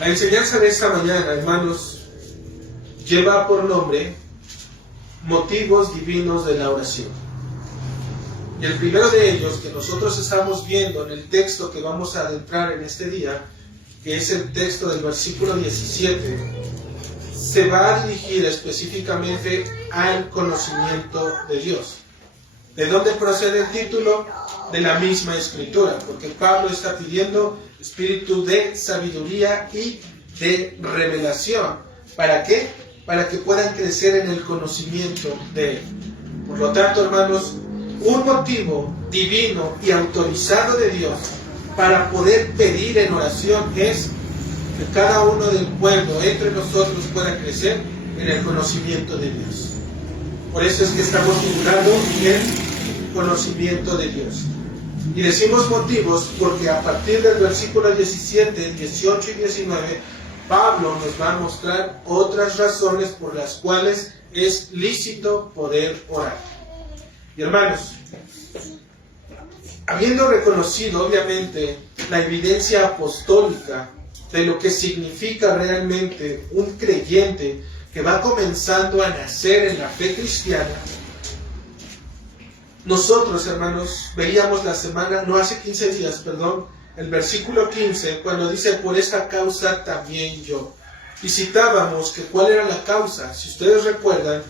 La enseñanza de esta mañana, hermanos, lleva por nombre motivos divinos de la oración. Y el primero de ellos que nosotros estamos viendo en el texto que vamos a adentrar en este día, que es el texto del versículo 17, se va a dirigir específicamente al conocimiento de Dios. ¿De dónde procede el título? De la misma Escritura, porque Pablo está pidiendo espíritu de sabiduría y de revelación. ¿Para qué? Para que puedan crecer en el conocimiento de Él. Por lo tanto, hermanos, un motivo divino y autorizado de Dios para poder pedir en oración es que cada uno del pueblo entre nosotros pueda crecer en el conocimiento de Dios. Por eso es que estamos figurando en conocimiento de Dios. Y decimos motivos porque a partir del versículo 17, 18 y 19, Pablo nos va a mostrar otras razones por las cuales es lícito poder orar. Y hermanos, habiendo reconocido obviamente la evidencia apostólica de lo que significa realmente un creyente que va comenzando a nacer en la fe cristiana, nosotros, hermanos, veíamos la semana, no hace 15 días, perdón, el versículo 15, cuando dice, por esta causa también yo. Y citábamos que cuál era la causa. Si ustedes recuerdan,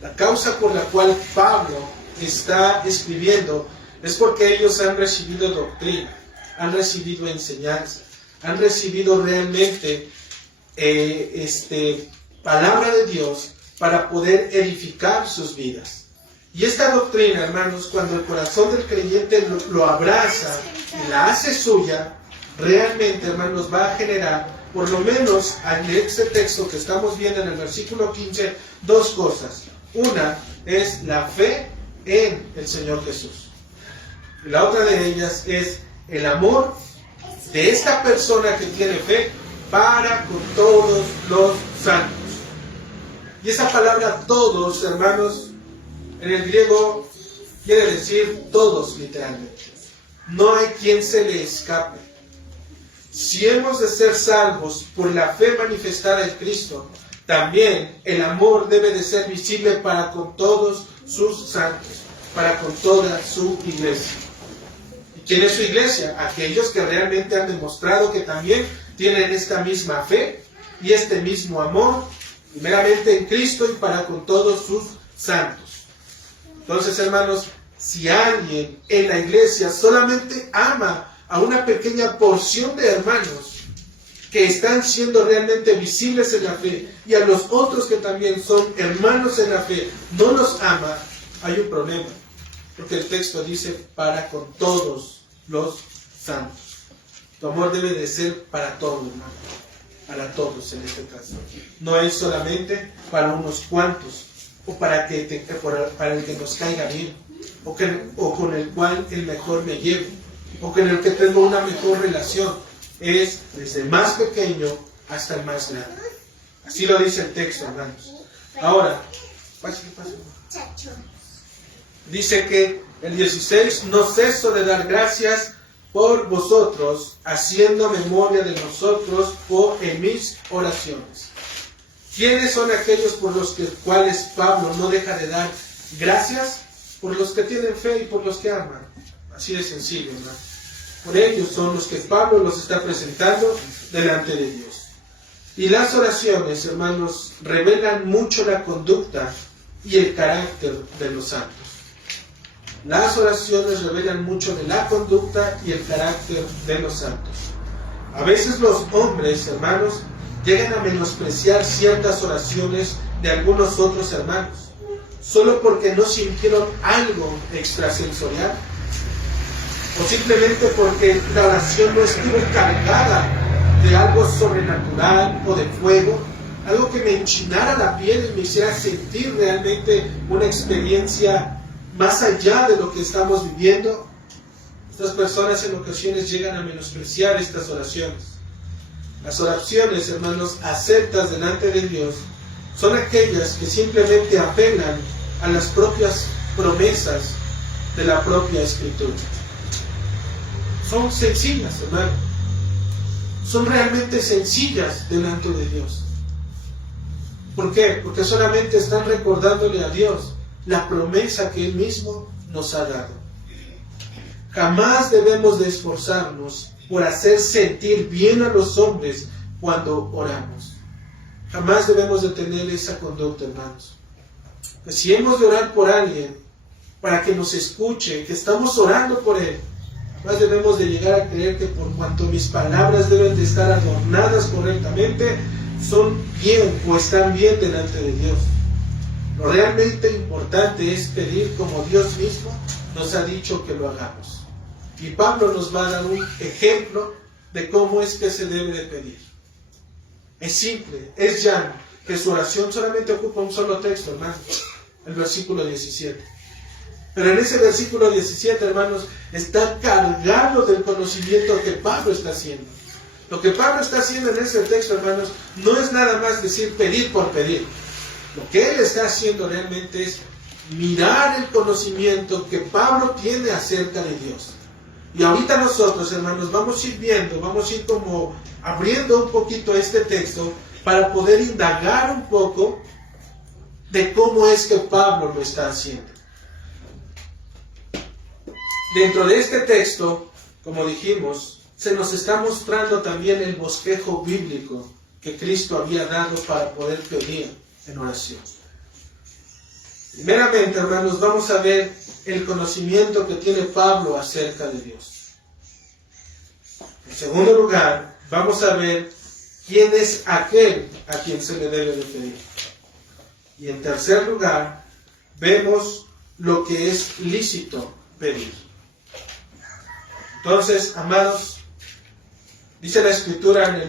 la causa por la cual Pablo está escribiendo es porque ellos han recibido doctrina, han recibido enseñanza, han recibido realmente palabra de Dios para poder edificar sus vidas. Y esta doctrina, hermanos, cuando el corazón del creyente lo abraza y la hace suya, realmente, hermanos, va a generar, por lo menos en este texto que estamos viendo en el versículo 15, dos cosas. Una es la fe en el Señor Jesús. Y la otra de ellas es el amor de esta persona que tiene fe para con todos los santos. Y esa palabra todos, hermanos, en el griego quiere decir todos literalmente. No hay quien se le escape. Si hemos de ser salvos por la fe manifestada en Cristo, también el amor debe de ser visible para con todos sus santos, para con toda su iglesia. ¿Y quién es su iglesia? Aquellos que realmente han demostrado que también tienen esta misma fe y este mismo amor, primeramente en Cristo y para con todos sus santos. Entonces, hermanos, si alguien en la iglesia solamente ama a una pequeña porción de hermanos que están siendo realmente visibles en la fe y a los otros que también son hermanos en la fe, no los ama, hay un problema. Porque el texto dice para con todos los santos. Tu amor debe de ser para todos, hermano. Para todos en este caso. No es solamente para unos cuantos. O para el que nos caiga bien, o con el cual el mejor me lleve, o con el que tengo una mejor relación. Es desde el más pequeño hasta el más grande. Así lo dice el texto, hermanos. Ahora, dice que el 16, no ceso de dar gracias por vosotros, haciendo memoria de nosotros en mis oraciones. ¿Quiénes son aquellos por los cuales Pablo no deja de dar gracias? Por los que tienen fe y por los que aman. Así de sencillo, hermano. Por ellos son los que Pablo los está presentando delante de Dios. Y las oraciones, hermanos, revelan mucho la conducta y el carácter de los santos. Las oraciones revelan mucho de la conducta y el carácter de los santos. A veces los hombres, hermanos, llegan a menospreciar ciertas oraciones de algunos otros hermanos, solo porque no sintieron algo extrasensorial, o simplemente porque la oración no estuvo cargada de algo sobrenatural o de fuego, algo que me enchinara la piel y me hiciera sentir realmente una experiencia más allá de lo que estamos viviendo. Estas personas en ocasiones llegan a menospreciar estas oraciones. Las oraciones, hermanos, aceptas delante de Dios son aquellas que simplemente apelan a las propias promesas de la propia Escritura. Son sencillas, hermano. son realmente sencillas delante de Dios. ¿Por qué? Porque solamente están recordándole a Dios la promesa que Él mismo nos ha dado. Jamás debemos de esforzarnos por hacer sentir bien a los hombres cuando oramos. Jamás debemos de tener esa conducta, hermanos. Que si hemos de orar por alguien para que nos escuche, que estamos orando por él, más debemos de llegar a creer que por cuanto mis palabras deben de estar adornadas correctamente, son bien o están bien delante de Dios. Lo realmente importante es pedir como Dios mismo nos ha dicho que lo hagamos. Y Pablo nos va a dar un ejemplo de cómo es que se debe de pedir. Es simple, es llano, que su oración solamente ocupa un solo texto, hermanos, el versículo 17. Pero en ese versículo 17, hermanos, está cargado del conocimiento que Pablo está haciendo. Lo que Pablo está haciendo en ese texto, hermanos, no es nada más decir pedir por pedir. Lo que él está haciendo realmente es mirar el conocimiento que Pablo tiene acerca de Dios. Y ahorita nosotros, hermanos, vamos a ir viendo, vamos a ir como abriendo un poquito este texto para poder indagar un poco de cómo es que Pablo lo está haciendo. Dentro de este texto, como dijimos, se nos está mostrando también el bosquejo bíblico que Cristo había dado para poder pedir en oración. Primeramente, hermanos, vamos a ver el conocimiento que tiene Pablo acerca de Dios. En segundo lugar, vamos a ver quién es aquel a quien se le debe de pedir. Y en tercer lugar, vemos lo que es lícito pedir. Entonces, amados, dice la Escritura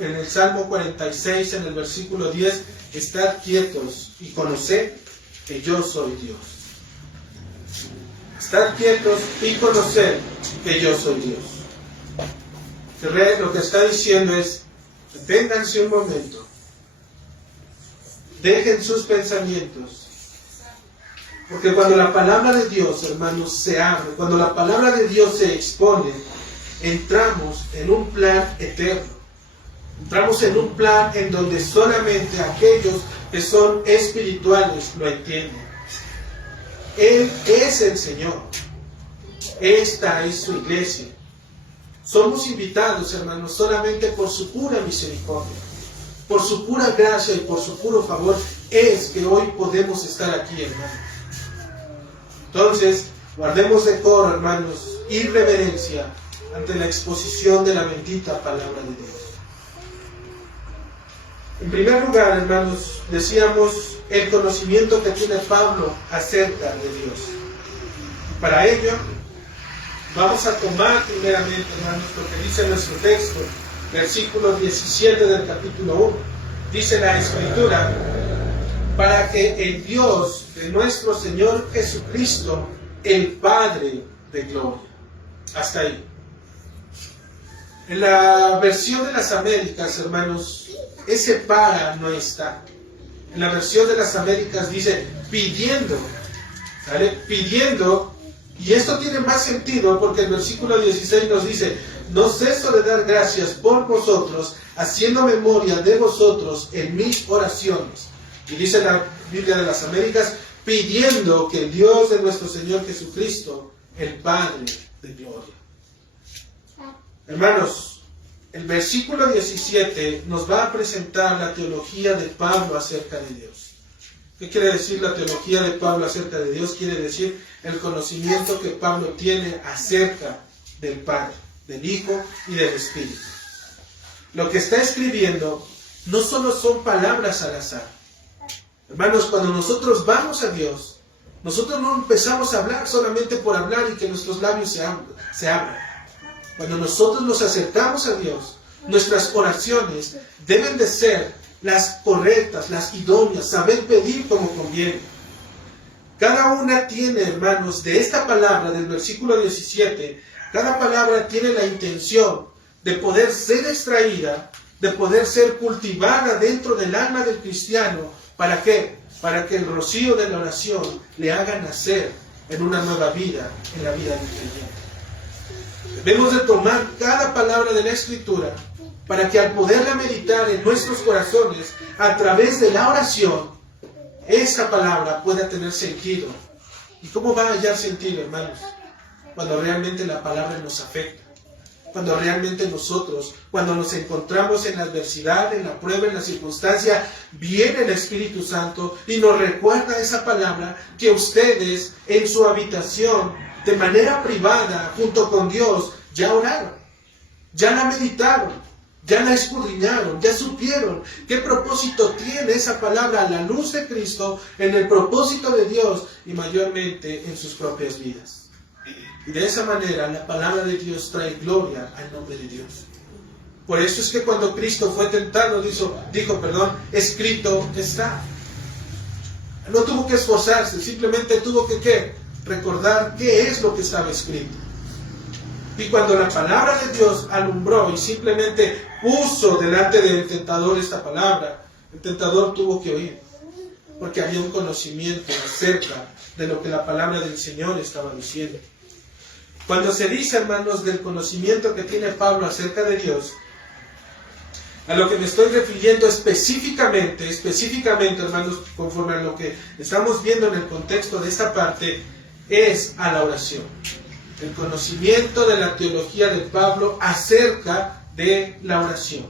en el Salmo 46, en el versículo 10, estad quietos y conoced que yo soy Dios. Estad quietos y conoced que yo soy Dios. Lo que está diciendo es, deténganse un momento, dejen sus pensamientos, porque cuando la palabra de Dios, hermanos, se abre, cuando la palabra de Dios se expone, entramos en un plan eterno. Entramos en un plan en donde solamente aquellos que son espirituales lo entienden. Él es el Señor. Esta es su iglesia. Somos invitados, hermanos, solamente por su pura misericordia, por su pura gracia y por su puro favor, es que hoy podemos estar aquí, hermanos. Entonces, guardemos decoro, hermanos, y reverencia ante la exposición de la bendita palabra de Dios. En primer lugar, hermanos, decíamos el conocimiento que tiene Pablo acerca de Dios. Para ello, vamos a tomar primeramente, hermanos, lo que dice nuestro texto, versículo 17 del capítulo 1. Dice la Escritura, para que el Dios de nuestro Señor Jesucristo, el Padre de gloria. Hasta ahí. En la versión de las Américas, hermanos, ese para no está. En la versión de las Américas dice pidiendo, ¿sale? Pidiendo, y esto tiene más sentido porque el versículo 16 nos dice, no ceso de dar gracias por vosotros, haciendo memoria de vosotros en mis oraciones. Y dice la Biblia de las Américas, pidiendo que el Dios de nuestro Señor Jesucristo, el Padre de gloria. Hermanos, el versículo 17 nos va a presentar la teología de Pablo acerca de Dios. ¿Qué quiere decir la teología de Pablo acerca de Dios? Quiere decir el conocimiento que Pablo tiene acerca del Padre, del Hijo y del Espíritu. Lo que está escribiendo no solo son palabras al azar. Hermanos, cuando nosotros vamos a Dios, nosotros no empezamos a hablar solamente por hablar y que nuestros labios se abran. Cuando nosotros nos acercamos a Dios, nuestras oraciones deben de ser las correctas, las idóneas, saber pedir como conviene. Cada una tiene, hermanos, de esta palabra del versículo 17, cada palabra tiene la intención de poder ser extraída, de poder ser cultivada dentro del alma del cristiano. ¿Para qué? Para que el rocío de la oración le haga nacer en una nueva vida, en la vida del creyente. Debemos de tomar cada palabra de la Escritura para que al poderla meditar en nuestros corazones a través de la oración, esa palabra pueda tener sentido. ¿Y cómo va a hallar sentido, hermanos? Cuando realmente la palabra nos afecta. Cuando realmente nosotros, cuando nos encontramos en la adversidad, en la prueba, en la circunstancia, viene el Espíritu Santo y nos recuerda esa palabra que ustedes en su habitación, de manera privada, junto con Dios, ya oraron, ya la meditaron, ya la escudriñaron, ya supieron qué propósito tiene esa palabra a la luz de Cristo, en el propósito de Dios y mayormente en sus propias vidas. Y de esa manera la palabra de Dios trae gloria al nombre de Dios. Por eso es que cuando Cristo fue tentado, dijo, escrito está. No tuvo que esforzarse, simplemente tuvo que ¿qué? Recordar qué es lo que estaba escrito. Y cuando la palabra de Dios alumbró y simplemente puso delante del tentador esta palabra, el tentador tuvo que oír, porque había un conocimiento acerca de lo que la palabra del Señor estaba diciendo. Cuando se dice, hermanos, del conocimiento que tiene Pablo acerca de Dios, a lo que me estoy refiriendo específicamente, hermanos, conforme a lo que estamos viendo en el contexto de esta parte, es a la oración. El conocimiento de la teología de Pablo acerca de la oración.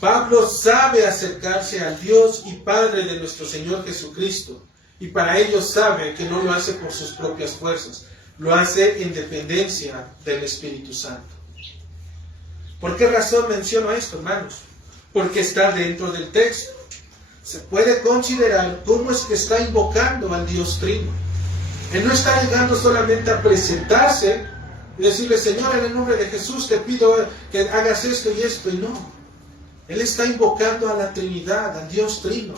Pablo sabe acercarse al Dios y Padre de nuestro Señor Jesucristo, y para ello sabe que no lo hace por sus propias fuerzas, lo hace en dependencia del Espíritu Santo. ¿Por qué razón menciono esto, hermanos? Porque está dentro del texto. Se puede considerar cómo es que está invocando al Dios Trino. Él no está llegando solamente a presentarse y decirle, Señor, en el nombre de Jesús te pido que hagas esto y esto, y no. Él está invocando a la Trinidad, al Dios Trino.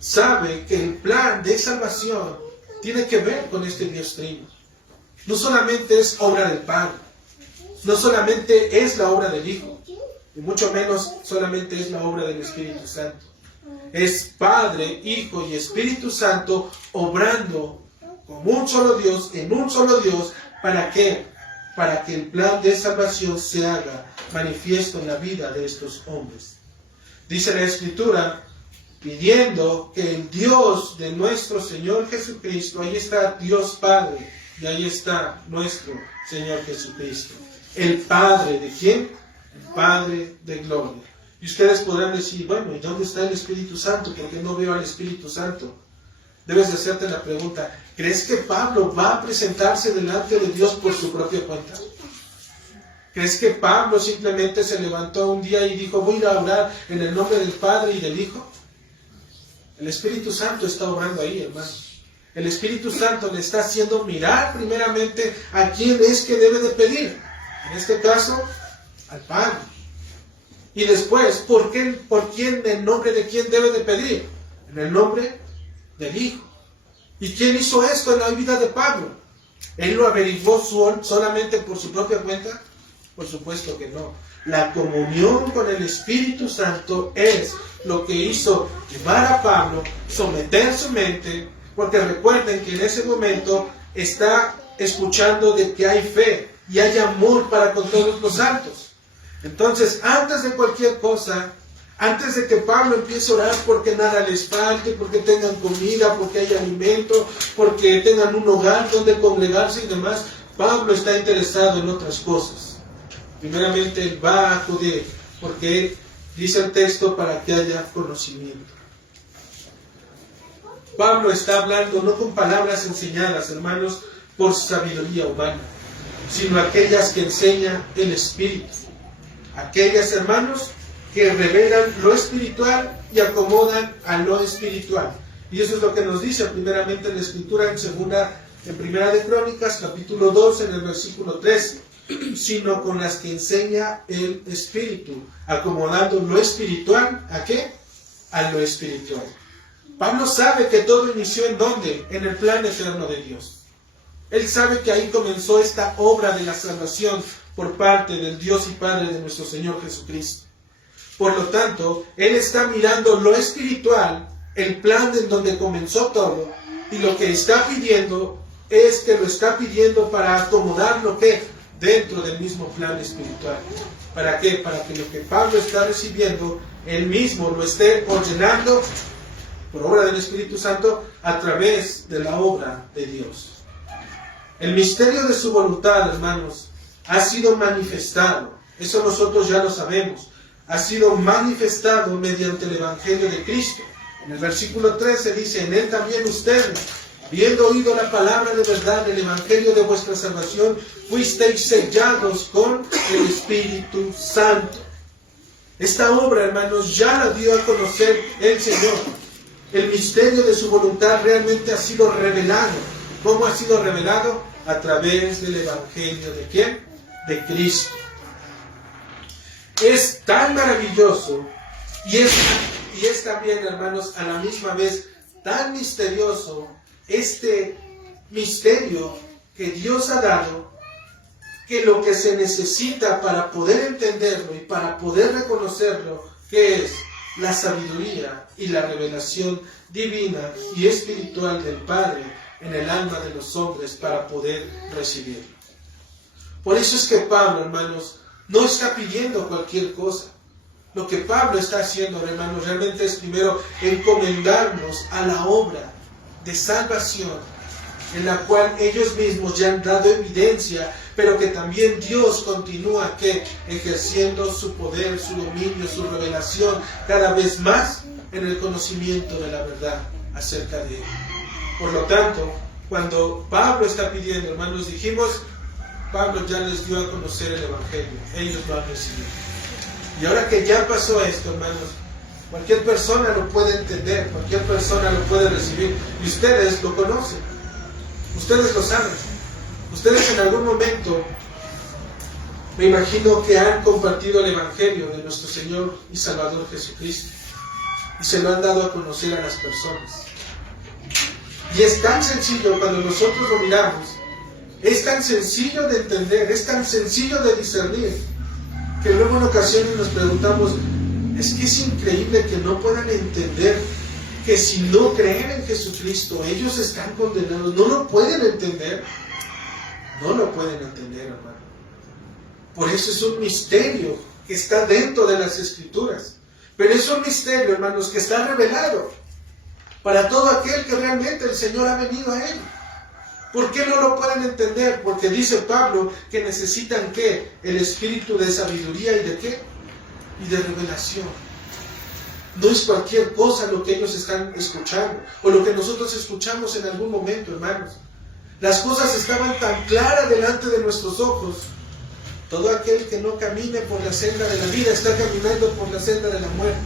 Sabe que el plan de salvación tiene que ver con este Dios Trino. No solamente es obra del Padre, no solamente es la obra del Hijo, y mucho menos solamente es la obra del Espíritu Santo. Es Padre, Hijo y Espíritu Santo obrando como un solo Dios, en un solo Dios. ¿Para qué? Para que el plan de salvación se haga manifiesto en la vida de estos hombres. Dice la Escritura, pidiendo que el Dios de nuestro Señor Jesucristo, ahí está Dios Padre, y ahí está nuestro Señor Jesucristo. ¿El Padre de quién? El Padre de gloria. Y ustedes podrán decir, bueno, ¿y dónde está el Espíritu Santo? ¿Por qué no veo al Espíritu Santo? Debes de hacerte la pregunta, ¿crees que Pablo va a presentarse delante de Dios por su propia cuenta? ¿Crees que Pablo simplemente se levantó un día y dijo, voy a ir a orar en el nombre del Padre y del Hijo? El Espíritu Santo está obrando ahí, hermanos. El Espíritu Santo le está haciendo mirar primeramente a quién es que debe de pedir. En este caso, al Padre. Y después, ¿por quién, en nombre de quién debe de pedir? En el nombre del Hijo. ¿Y quién hizo esto en la vida de Pablo? ¿Él lo averiguó solamente por su propia cuenta? Por supuesto que no. La comunión con el Espíritu Santo es lo que hizo llevar a Pablo, someter su mente, porque recuerden que en ese momento está escuchando de que hay fe y hay amor para con todos los santos. Entonces, antes de cualquier cosa, antes de que Pablo empiece a orar porque nada les falte, porque tengan comida, porque haya alimento, porque tengan un hogar donde congregarse y demás, Pablo está interesado en otras cosas. Primeramente, él va a acudir, porque dice el texto, para que haya conocimiento. Pablo está hablando no con palabras enseñadas, hermanos, por sabiduría humana, sino aquellas que enseña el Espíritu. Aquellas, hermanos, que revelan lo espiritual y acomodan a lo espiritual. Y eso es lo que nos dice primeramente en la Escritura en Primera de Crónicas, capítulo 2, en el versículo 13. Sino con las que enseña el Espíritu, acomodando lo espiritual, ¿a qué? A lo espiritual. Pablo sabe que todo inició ¿en dónde? En el plan eterno de Dios. Él sabe que ahí comenzó esta obra de la salvación por parte del Dios y Padre de nuestro Señor Jesucristo. Por lo tanto, él está mirando lo espiritual, el plan en donde comenzó todo, y lo que está pidiendo es que lo está pidiendo para acomodar lo que dentro del mismo plan espiritual, ¿Para qué? Para que lo que Pablo está recibiendo, él mismo lo esté ordenando por obra del Espíritu Santo a través de la obra de Dios. El misterio de su voluntad, hermanos, ha sido manifestado. Eso nosotros ya lo sabemos. Ha sido manifestado mediante el Evangelio de Cristo. En el versículo 13 dice: en él también ustedes, habiendo oído la palabra de verdad, el Evangelio de vuestra salvación, fuisteis sellados con el Espíritu Santo. Esta obra, hermanos, ya la dio a conocer el Señor. El misterio de su voluntad realmente ha sido revelado. ¿Cómo ha sido revelado? A través del Evangelio ¿de quién? De Cristo. Es tan maravilloso y es también, hermanos, a la misma vez tan misterioso este misterio que Dios ha dado, que lo que se necesita para poder entenderlo y para poder reconocerlo, que es la sabiduría y la revelación divina y espiritual del Padre en el alma de los hombres para poder recibirlo. Por eso es que Pablo, hermanos, no está pidiendo cualquier cosa. Lo que Pablo está haciendo, hermanos, realmente es primero encomendarnos a la obra de salvación, en la cual ellos mismos ya han dado evidencia, pero que también Dios continúa ejerciendo su poder, su dominio, su revelación cada vez más en el conocimiento de la verdad acerca de Él. Por lo tanto, cuando Pablo está pidiendo, hermanos, dijimos, Pablo ya les dio a conocer el Evangelio, ellos lo han recibido. Y ahora que ya pasó esto, hermanos, cualquier persona lo puede entender, cualquier persona lo puede recibir, y ustedes lo conocen, ustedes lo saben. Ustedes en algún momento, me imagino que han compartido el Evangelio de nuestro Señor y Salvador Jesucristo, y se lo han dado a conocer a las personas. Y es tan sencillo cuando nosotros lo miramos, es tan sencillo de entender, es tan sencillo de discernir, que luego en ocasiones nos preguntamos, es que es increíble que no puedan entender que si no creen en Jesucristo, ellos están condenados. No lo pueden entender. No lo pueden entender, hermano. Por eso es un misterio que está dentro de las Escrituras. Pero es un misterio, hermanos, que está revelado para todo aquel que realmente el Señor ha venido a Él. ¿Por qué no lo pueden entender? Porque dice Pablo que necesitan ¿qué? El espíritu de sabiduría y de ¿qué? Y de revelación. No es cualquier cosa lo que ellos están escuchando, o lo que nosotros escuchamos en algún momento, hermanos. Las cosas estaban tan claras delante de nuestros ojos. Todo aquel que no camine por la senda de la vida está caminando por la senda de la muerte.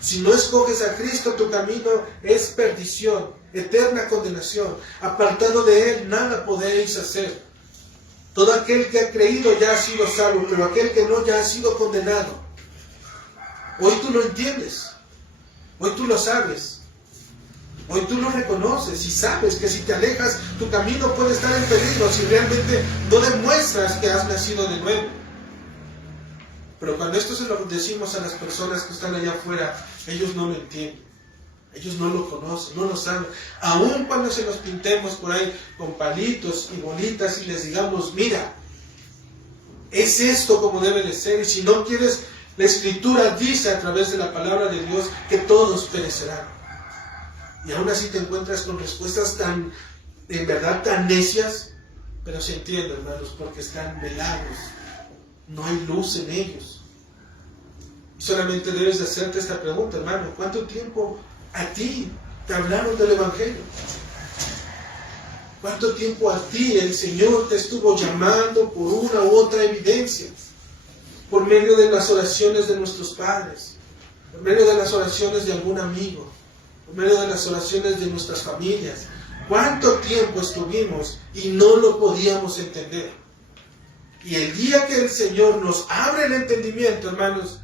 Si no escoges a Cristo, tu camino es perdición, eterna condenación. Apartado de Él, nada podéis hacer. Todo aquel que ha creído ya ha sido salvo, pero aquel que no ya ha sido condenado. Hoy tú lo entiendes, hoy tú lo sabes, hoy tú lo reconoces y sabes que si te alejas, tu camino puede estar en peligro si realmente no demuestras que has nacido de nuevo. Pero cuando esto se lo decimos a las personas que están allá afuera, ellos no lo entienden, ellos no lo conocen, no lo saben. Aun cuando se los pintemos por ahí con palitos y bolitas y les digamos, mira, es esto como debe de ser, y si no quieres, la Escritura dice a través de la palabra de Dios que todos perecerán. Y aún así te encuentras con respuestas tan, en verdad, tan necias, pero se entiende, hermanos, porque están velados. No hay luz en ellos. Y solamente debes de hacerte esta pregunta, hermano, ¿cuánto tiempo a ti te hablaron del Evangelio? ¿Cuánto tiempo a ti el Señor te estuvo llamando por una u otra evidencia? Por medio de las oraciones de nuestros padres, por medio de las oraciones de algún amigo, por medio de las oraciones de nuestras familias. ¿Cuánto tiempo estuvimos y no lo podíamos entender? Y el día que el Señor nos abre el entendimiento, hermanos,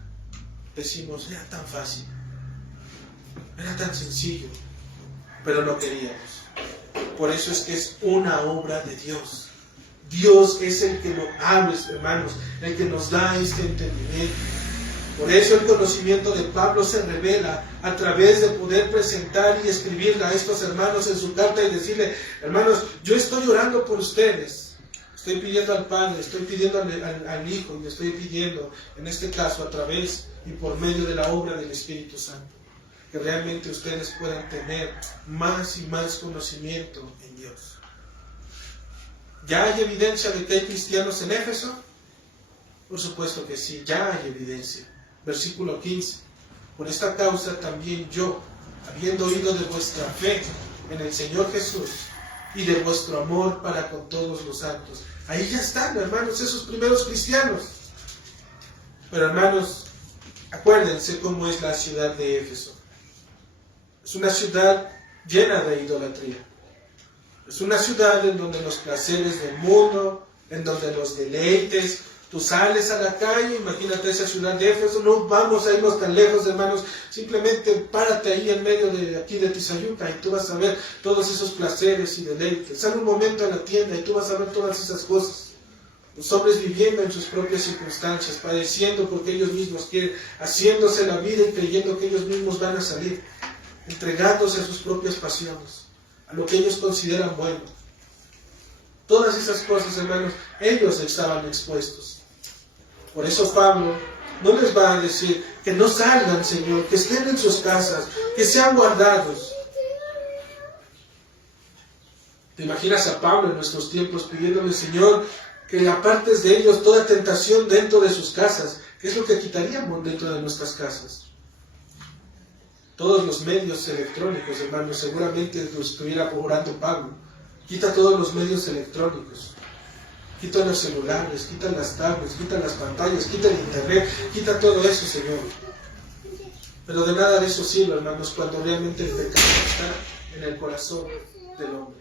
decimos, era tan fácil, era tan sencillo, pero no queríamos. Por eso es que es una obra de Dios. Dios es el que nos abre, hermanos, el que nos da este entendimiento. Por eso el conocimiento de Pablo se revela a través de poder presentar y escribirle a estos hermanos en su carta y decirle, hermanos, yo estoy orando por ustedes. Estoy pidiendo al Padre, estoy pidiendo al Hijo y le estoy pidiendo, en este caso, a través y por medio de la obra del Espíritu Santo, que realmente ustedes puedan tener más y más conocimiento en Dios. ¿Ya hay evidencia de que hay cristianos en Éfeso? Por supuesto que sí, ya hay evidencia. Versículo 15. Por esta causa también yo, habiendo oído de vuestra fe en el Señor Jesús y de vuestro amor para con todos los santos. Ahí ya están, hermanos, esos primeros cristianos. Pero, hermanos, acuérdense cómo es la ciudad de Éfeso. Es una ciudad llena de idolatría. Es una ciudad en donde los placeres del mundo, en donde los deleites, tú sales a la calle, imagínate esa ciudad de Éfeso, no vamos a irnos tan lejos, hermanos, simplemente párate ahí en medio de aquí de Tizayuca y tú vas a ver todos esos placeres y deleites. Sal un momento a la tienda y tú vas a ver todas esas cosas. Los hombres viviendo en sus propias circunstancias, padeciendo porque ellos mismos quieren, haciéndose la vida y creyendo que ellos mismos van a salir, entregándose a sus propias pasiones, a lo que ellos consideran bueno. Todas esas cosas, hermanos, ellos estaban expuestos. Por eso Pablo no les va a decir que no salgan, Señor, que estén en sus casas, que sean guardados. ¿Te imaginas a Pablo en nuestros tiempos pidiéndole, Señor, que apartes de ellos toda tentación dentro de sus casas? ¿Qué es lo que quitaríamos dentro de nuestras casas? Todos los medios electrónicos, hermanos, seguramente lo estuviera orando Pablo. Quita todos los medios electrónicos. Quita los celulares, quita las tablets, quita las pantallas, quita el internet, quita todo eso, Señor. Pero de nada de eso sirve, hermanos, cuando realmente el pecado está en el corazón del hombre.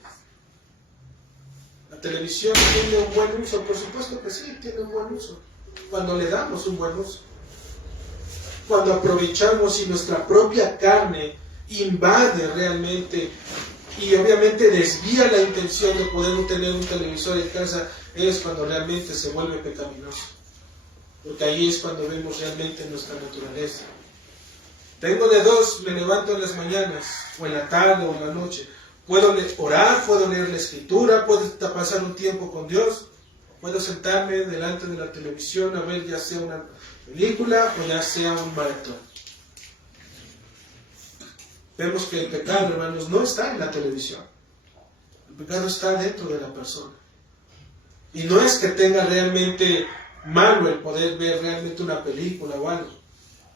La televisión tiene un buen uso, por supuesto que sí, tiene un buen uso. Cuando le damos un buen uso. Cuando aprovechamos y nuestra propia carne invade realmente y obviamente desvía la intención de poder tener un televisor en casa, es cuando realmente se vuelve pecaminoso. Porque ahí es cuando vemos realmente nuestra naturaleza. Tengo de dos, me levanto en las mañanas, o en la tarde, o en la noche. Puedo orar, puedo leer la escritura, puedo pasar un tiempo con Dios, puedo sentarme delante de la televisión a ver ya sea una película o ya sea un maratón. Vemos que el pecado, hermanos, no está en la televisión. El pecado está dentro de la persona. Y no es que tenga realmente malo el poder ver realmente una película o algo.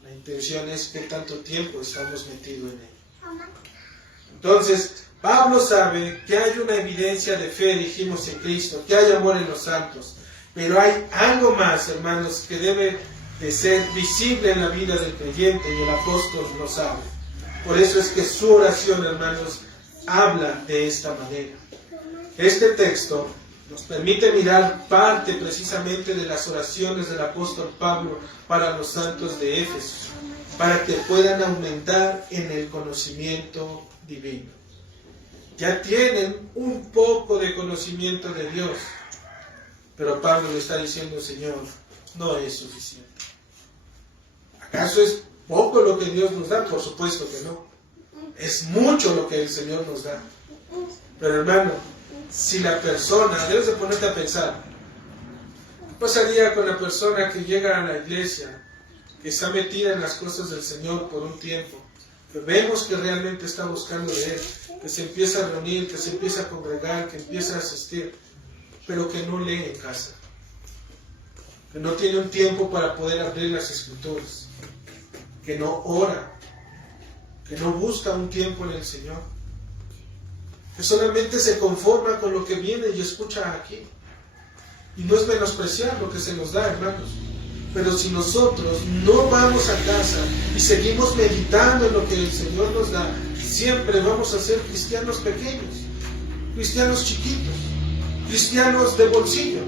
La intención es que tanto tiempo estamos metidos en ella. Entonces, Pablo sabe que hay una evidencia de fe, dijimos, en Cristo, que hay amor en los santos. Pero hay algo más, hermanos, que debe de ser visible en la vida del creyente, y el apóstol lo sabe. Por eso es que su oración, hermanos, habla de esta manera. Este texto nos permite mirar parte precisamente de las oraciones del apóstol Pablo para los santos de Éfeso, para que puedan aumentar en el conocimiento divino. Ya tienen un poco de conocimiento de Dios, pero Pablo le está diciendo, Señor, no es suficiente. ¿Acaso es poco lo que Dios nos da? Por supuesto que no. Es mucho lo que el Señor nos da. Pero, hermano, si la persona, debes de ponerte a pensar, ¿qué pasaría con la persona que llega a la iglesia, que está metida en las cosas del Señor por un tiempo, que vemos que realmente está buscando de Él, que se empieza a reunir, que se empieza a congregar, que empieza a asistir, pero que no lee en casa, que no tiene un tiempo para poder abrir las Escrituras, que no ora, que no busca un tiempo en el Señor, que solamente se conforma con lo que viene y escucha aquí? Y no es menospreciar lo que se nos da, hermanos, pero si nosotros no vamos a casa y seguimos meditando en lo que el Señor nos da, siempre vamos a ser cristianos pequeños, cristianos chiquitos, cristianos de bolsillo,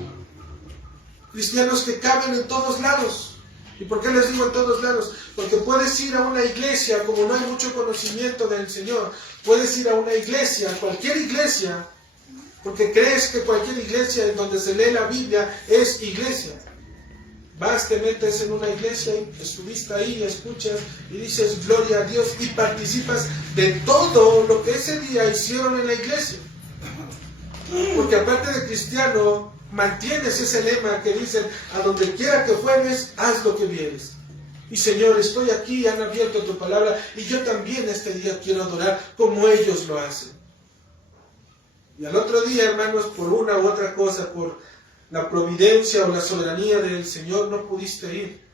cristianos que caben en todos lados. ¿Y por qué les digo en todos lados? Porque puedes ir a una iglesia, como no hay mucho conocimiento del Señor, puedes ir a una iglesia, cualquier iglesia, porque crees que cualquier iglesia en donde se lee la Biblia es iglesia. Vas, te metes en una iglesia y estuviste ahí, escuchas y dices gloria a Dios y participas de todo lo que ese día hicieron en la iglesia. Porque aparte de cristiano, mantienes ese lema que dicen, a donde quiera que fueres, haz lo que vieres. Y Señor, estoy aquí, han abierto tu palabra, y yo también este día quiero adorar como ellos lo hacen. Y al otro día, hermanos, por una u otra cosa, por la providencia o la soberanía del Señor, no pudiste ir.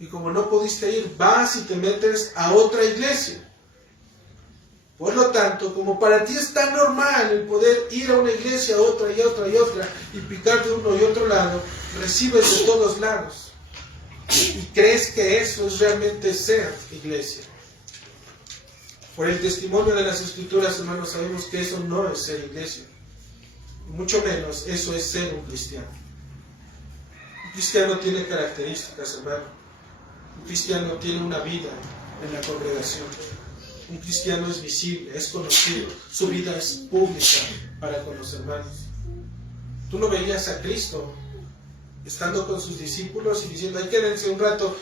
Y como no pudiste ir, vas y te metes a otra iglesia. Por lo tanto, como para ti es tan normal el poder ir a una iglesia, a otra y otra y otra, y picar de uno y otro lado, recibes de todos lados. Y crees que eso es realmente ser iglesia. Por el testimonio de las Escrituras, hermanos, sabemos que eso no es ser iglesia. Mucho menos eso es ser un cristiano. Un cristiano tiene características, hermano. Un cristiano tiene una vida en la congregación. Un cristiano es visible, es conocido. Su vida es pública para con los hermanos. Tú no veías a Cristo estando con sus discípulos y diciendo, ay, quédense un rato,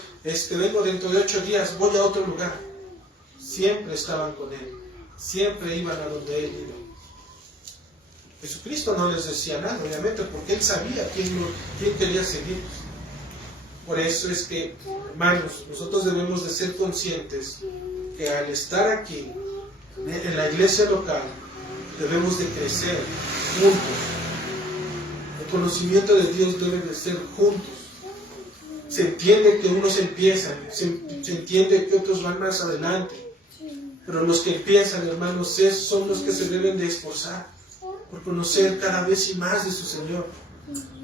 vengo dentro de 8 días, voy a otro lugar. Siempre estaban con Él. Siempre iban a donde Él iba. Jesucristo no les decía nada, obviamente, porque Él sabía quién quería seguir. Por eso es que, hermanos, nosotros debemos de ser conscientes que al estar aquí, en la iglesia local, debemos de crecer juntos. El conocimiento de Dios debe de ser juntos. Se entiende que unos empiezan, se entiende que otros van más adelante, pero los que empiezan, hermanos, son los que se deben de esforzar por conocer cada vez y más de su Señor.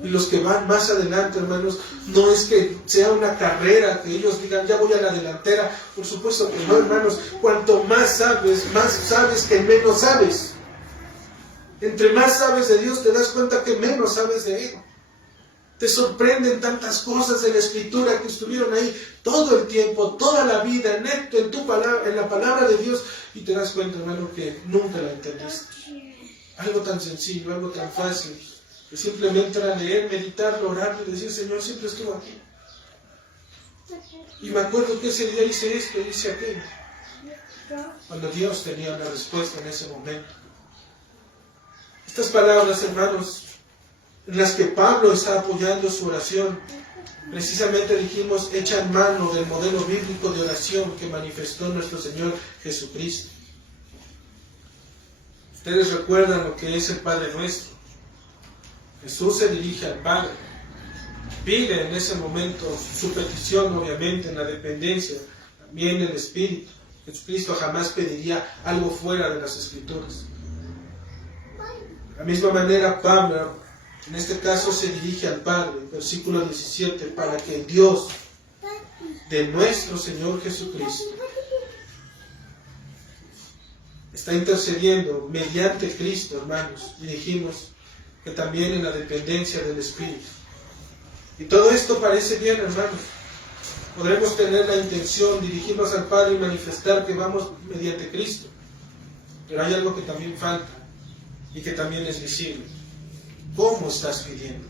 Y los que van más adelante, hermanos, no es que sea una carrera, que ellos digan, ya voy a la delantera. Por supuesto que no, hermanos. Cuanto más sabes que menos sabes. Entre más sabes de Dios, te das cuenta que menos sabes de Él. Te sorprenden tantas cosas de la Escritura que estuvieron ahí todo el tiempo, toda la vida, en la palabra de Dios, y te das cuenta, hermano, que nunca la entendiste. Algo tan sencillo, algo tan fácil, que simplemente era leer, meditar, orar y decir, Señor, siempre estuvo aquí. Y me acuerdo que ese día hice esto, hice aquello. Cuando Dios tenía la respuesta en ese momento. Estas palabras, hermanos, en las que Pablo está apoyando su oración, precisamente dijimos, echan mano del modelo bíblico de oración que manifestó nuestro Señor Jesucristo. Ustedes recuerdan lo que es el Padre Nuestro. Jesús se dirige al Padre, pide en ese momento su petición, obviamente, en la dependencia, también en el Espíritu. Jesucristo jamás pediría algo fuera de las Escrituras. De la misma manera, Pablo, en este caso, se dirige al Padre, versículo 17, para que el Dios de nuestro Señor Jesucristo está intercediendo mediante Cristo, hermanos, y dijimos que también en la dependencia del Espíritu. Y todo esto parece bien, hermanos. Podremos tener la intención, dirigirnos al Padre y manifestar que vamos mediante Cristo. Pero hay algo que también falta y que también es visible. ¿Cómo estás pidiendo?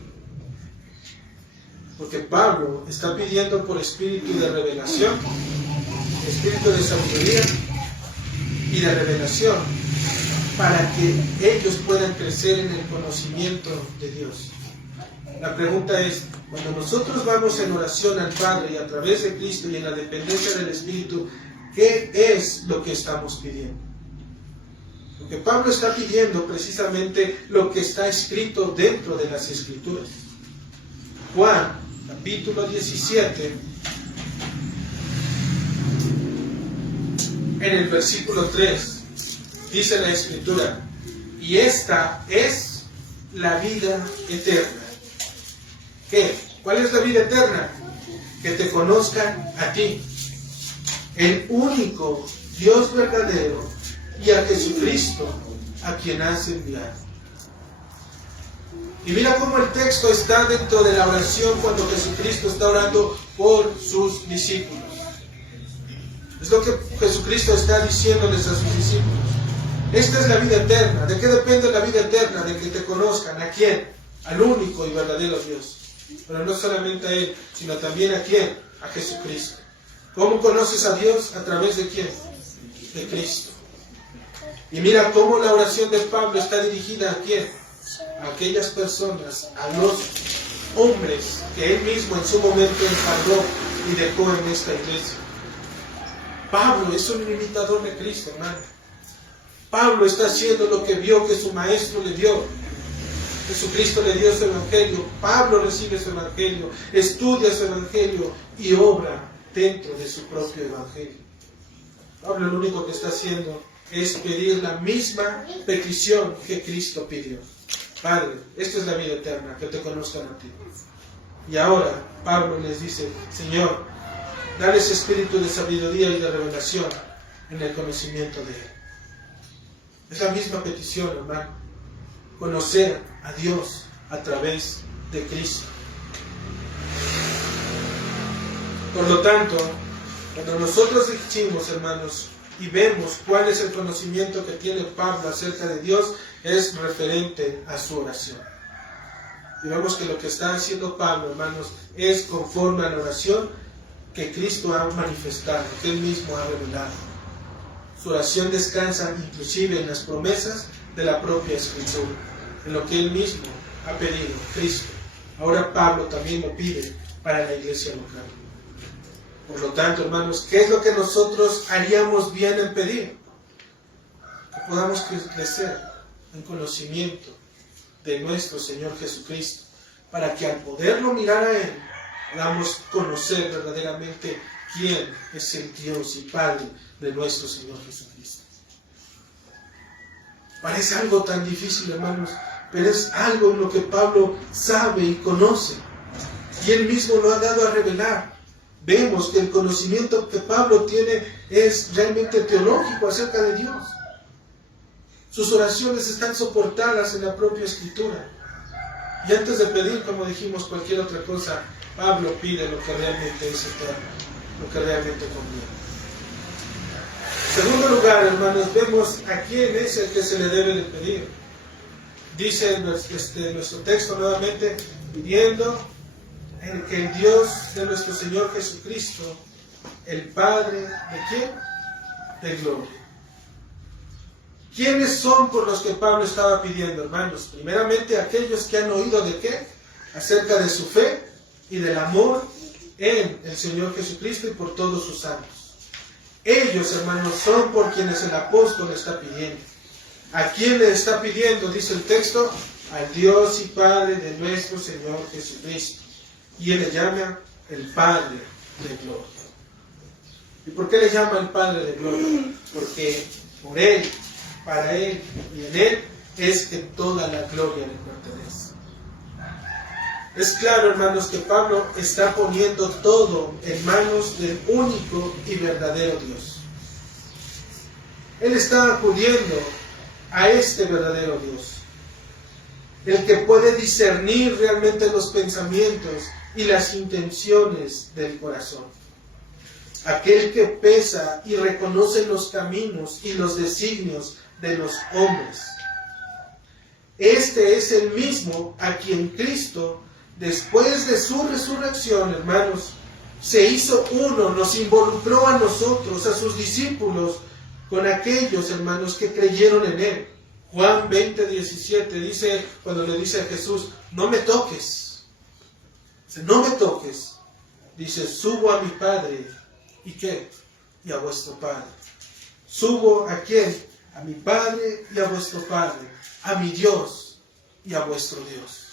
Porque Pablo está pidiendo por espíritu de revelación, espíritu de sabiduría y de revelación, para que ellos puedan crecer en el conocimiento de Dios. La pregunta es, cuando nosotros vamos en oración al Padre y a través de Cristo y en la dependencia del Espíritu, ¿qué es lo que estamos pidiendo? Porque Pablo está pidiendo precisamente lo que está escrito dentro de las Escrituras. Juan, capítulo 17, en el versículo 3, dice la Escritura, y esta es la vida eterna. ¿Qué? ¿Cuál es la vida eterna? Que te conozcan a ti, el único Dios verdadero, y a Jesucristo, a quien has enviado. Y mira cómo el texto está dentro de la oración cuando Jesucristo está orando por sus discípulos. Es lo que Jesucristo está diciéndoles a sus discípulos. Esta es la vida eterna. ¿De qué depende la vida eterna? De que te conozcan. ¿A quién? Al único y verdadero Dios. Pero no solamente a Él, sino también a quién? A Jesucristo. ¿Cómo conoces a Dios? ¿A través de quién? De Cristo. Y mira cómo la oración de Pablo está dirigida a quién? a aquellas personas, a los hombres que él mismo en su momento encargó y dejó en esta iglesia. Pablo es un imitador de Cristo, hermano. Pablo está haciendo lo que vio que su maestro le dio. Jesucristo le dio su evangelio. Pablo recibe su evangelio, estudia su evangelio y obra dentro de su propio evangelio. Pablo lo único que está haciendo es pedir la misma petición que Cristo pidió. Padre, esto es la vida eterna, que te conozcan a ti. Y ahora Pablo les dice, Señor, dale ese espíritu de sabiduría y de revelación en el conocimiento de Él. Es la misma petición, hermano. Conocer a Dios a través de Cristo. Por lo tanto, cuando nosotros decimos, hermanos, y vemos cuál es el conocimiento que tiene Pablo acerca de Dios, es referente a su oración. Y vemos que lo que está haciendo Pablo, hermanos, es conforme a la oración que Cristo ha manifestado, que Él mismo ha revelado. Su oración descansa inclusive en las promesas de la propia Escritura, en lo que Él mismo ha pedido, Cristo. Ahora Pablo también lo pide para la iglesia local. Por lo tanto, hermanos, ¿qué es lo que nosotros haríamos bien en pedir? Que podamos crecer en conocimiento de nuestro Señor Jesucristo, para que al poderlo mirar a Él, podamos conocer verdaderamente quién es el Dios y Padre de nuestro Señor Jesucristo. Parece algo tan difícil, hermanos, pero es algo en lo que Pablo sabe y conoce, y Él mismo lo ha dado a revelar. Vemos que el conocimiento que Pablo tiene es realmente teológico acerca de Dios. Sus oraciones están soportadas en la propia Escritura. Y antes de pedir, como dijimos, cualquier otra cosa, Pablo pide lo que realmente es eterno, lo que realmente conviene. En segundo lugar, hermanos, vemos a quién es el que se le debe de pedir. Dice nuestro texto nuevamente, pidiendo que el Dios de nuestro Señor Jesucristo, el Padre, ¿de quién? De gloria. ¿Quiénes son por los que Pablo estaba pidiendo, hermanos? Primeramente, aquellos que han oído de qué? Acerca de su fe y del amor en el Señor Jesucristo y por todos sus santos. Ellos, hermanos, son por quienes el apóstol está pidiendo. ¿A quién le está pidiendo? Dice el texto, al Dios y Padre de nuestro Señor Jesucristo. Y Él le llama el Padre de gloria. ¿Y por qué le llama el Padre de gloria? Porque por Él, para Él y en Él es que toda la gloria le pertenece. Es claro, hermanos, que Pablo está poniendo todo en manos del único y verdadero Dios. Él está acudiendo a este verdadero Dios, el que puede discernir realmente los pensamientos y las intenciones del corazón. Aquel que pesa y reconoce los caminos y los designios de los hombres. Este es el mismo a quien Cristo, después de su resurrección, hermanos, se hizo uno, nos involucró a nosotros, a sus discípulos, con aquellos, hermanos, que creyeron en Él. Juan 20:17 dice, cuando le dice a Jesús, no me toques. Dice, no me toques. Dice, subo a mi Padre. ¿Y qué? Y a vuestro Padre. ¿Subo a quién? A mi Padre y a vuestro Padre. A mi Dios y a vuestro Dios.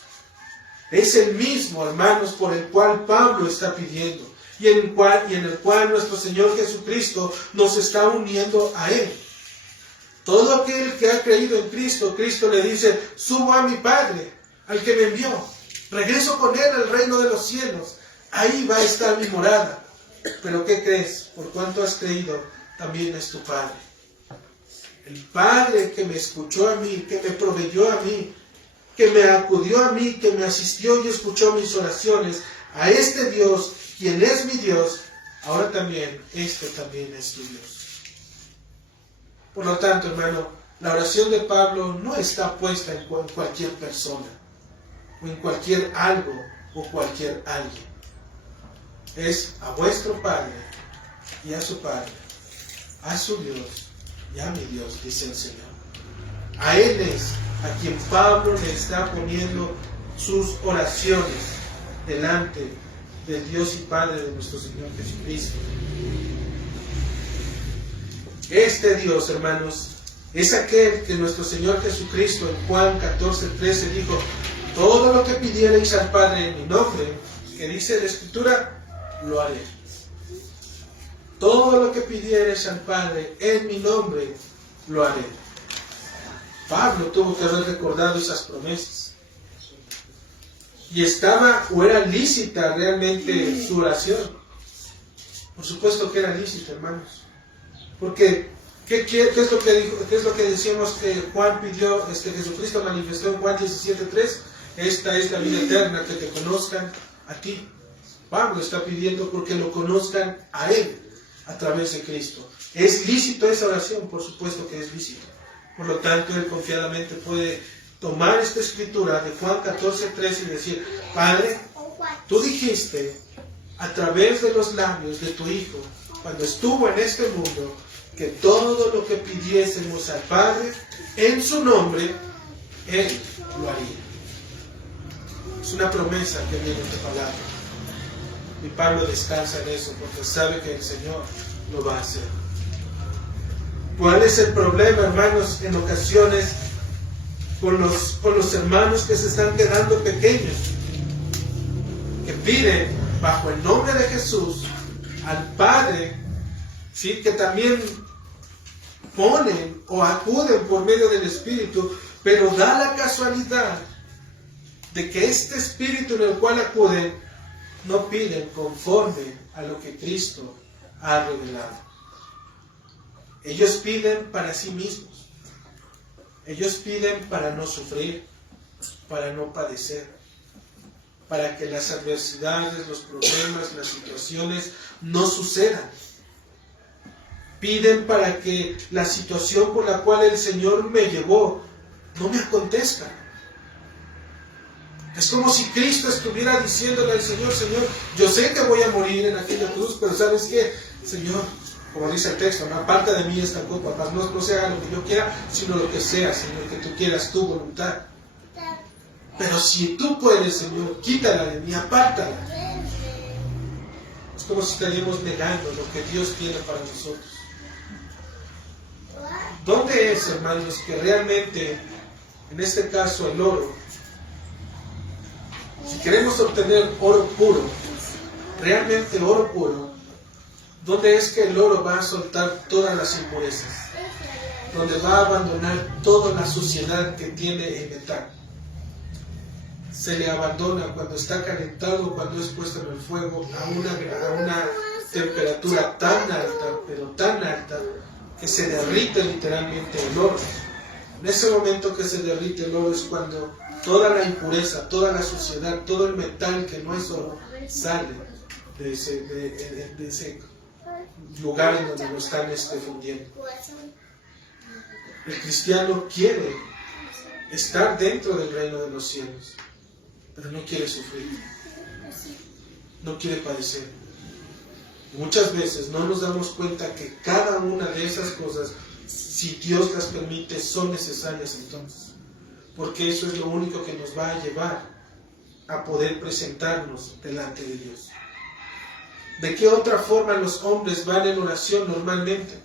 Es el mismo, hermanos, por el cual Pablo está pidiendo. Y en el cual nuestro Señor Jesucristo nos está uniendo a Él. Todo aquel que ha creído en Cristo, Cristo le dice, subo a mi Padre, al que me envió. Regreso con Él al reino de los cielos. Ahí va a estar mi morada. Pero ¿qué crees? Por cuanto has creído, también es tu Padre. El Padre que me escuchó a mí, que me proveyó a mí, que me acudió a mí, que me asistió y escuchó mis oraciones. A este Dios, quien es mi Dios, ahora también, este también es tu Dios. Por lo tanto, hermano, la oración de Pablo no está puesta en cualquier persona, o en cualquier algo, o cualquier alguien. Es a vuestro Padre, y a su Padre, a su Dios, y a mi Dios, dice el Señor. A Él es a quien Pablo le está poniendo sus oraciones delante del Dios y Padre de nuestro Señor Jesucristo. Este Dios, hermanos, es aquel que nuestro Señor Jesucristo en Juan 14:13 dijo: todo lo que pidierais al Padre en mi nombre, que dice la Escritura, lo haré. Todo lo que pidierais al Padre en mi nombre, lo haré. Pablo tuvo que haber recordado esas promesas. Y estaba o era lícita realmente su oración. Por supuesto que era lícita, hermanos. Porque, ¿qué es lo que dijo? ¿Qué es lo que decíamos que Juan pidió, Jesucristo manifestó en Juan 17:3? Esta es la vida eterna, que te conozcan a ti. Pablo está pidiendo porque lo conozcan a Él a través de Cristo. ¿Es lícito esa oración? Por supuesto que es lícito. Por lo tanto, él confiadamente puede tomar esta escritura de Juan 14:3 y decir: Padre, tú dijiste a través de los labios de tu Hijo, cuando estuvo en este mundo, que todo lo que pidiésemos al Padre en su nombre, Él lo haría. Es una promesa que viene de tu palabra. Y Pablo descansa en eso porque sabe que el Señor lo va a hacer. ¿Cuál es el problema, hermanos, en ocasiones con los hermanos que se están quedando pequeños? Que piden bajo el nombre de Jesús al Padre, ¿sí? Que también ponen o acuden por medio del Espíritu, pero da la casualidad de que este Espíritu en el cual acuden no piden conforme a lo que Cristo ha revelado. Ellos piden para sí mismos. Ellos piden para no sufrir, para no padecer, para que las adversidades, los problemas, las situaciones no sucedan. Piden para que la situación por la cual el Señor me llevó no me acontezca. Es como si Cristo estuviera diciéndole al Señor: Señor, yo sé que voy a morir en aquella cruz, pero ¿sabes qué? Señor, como dice el texto, ¿no? Aparta de mí esta copa, mas no se haga lo que yo quiera, sino lo que sea, Señor, que tú quieras, tu voluntad. Pero si tú puedes, Señor, quítala de mí, apártala. Es como si estaríamos negando lo que Dios tiene para nosotros. ¿Dónde es, hermanos, que realmente, en este caso, el oro, si queremos obtener oro puro, realmente oro puro, ¿dónde es que el oro va a soltar todas las impurezas? Donde va a abandonar toda la suciedad que tiene el metal. Se le abandona cuando está calentado, cuando es puesto en el fuego, a una temperatura tan alta, pero tan alta, que se derrite literalmente el oro. En ese momento que se derrite el oro es cuando toda la impureza, toda la suciedad, todo el metal que no es oro, sale de ese lugar en donde lo están fundiendo. El cristiano quiere estar dentro del reino de los cielos, pero no quiere sufrir, no quiere padecer. Muchas veces no nos damos cuenta que cada una de esas cosas, si Dios las permite, son necesarias entonces, porque eso es lo único que nos va a llevar a poder presentarnos delante de Dios. ¿De qué otra forma los hombres van en oración normalmente?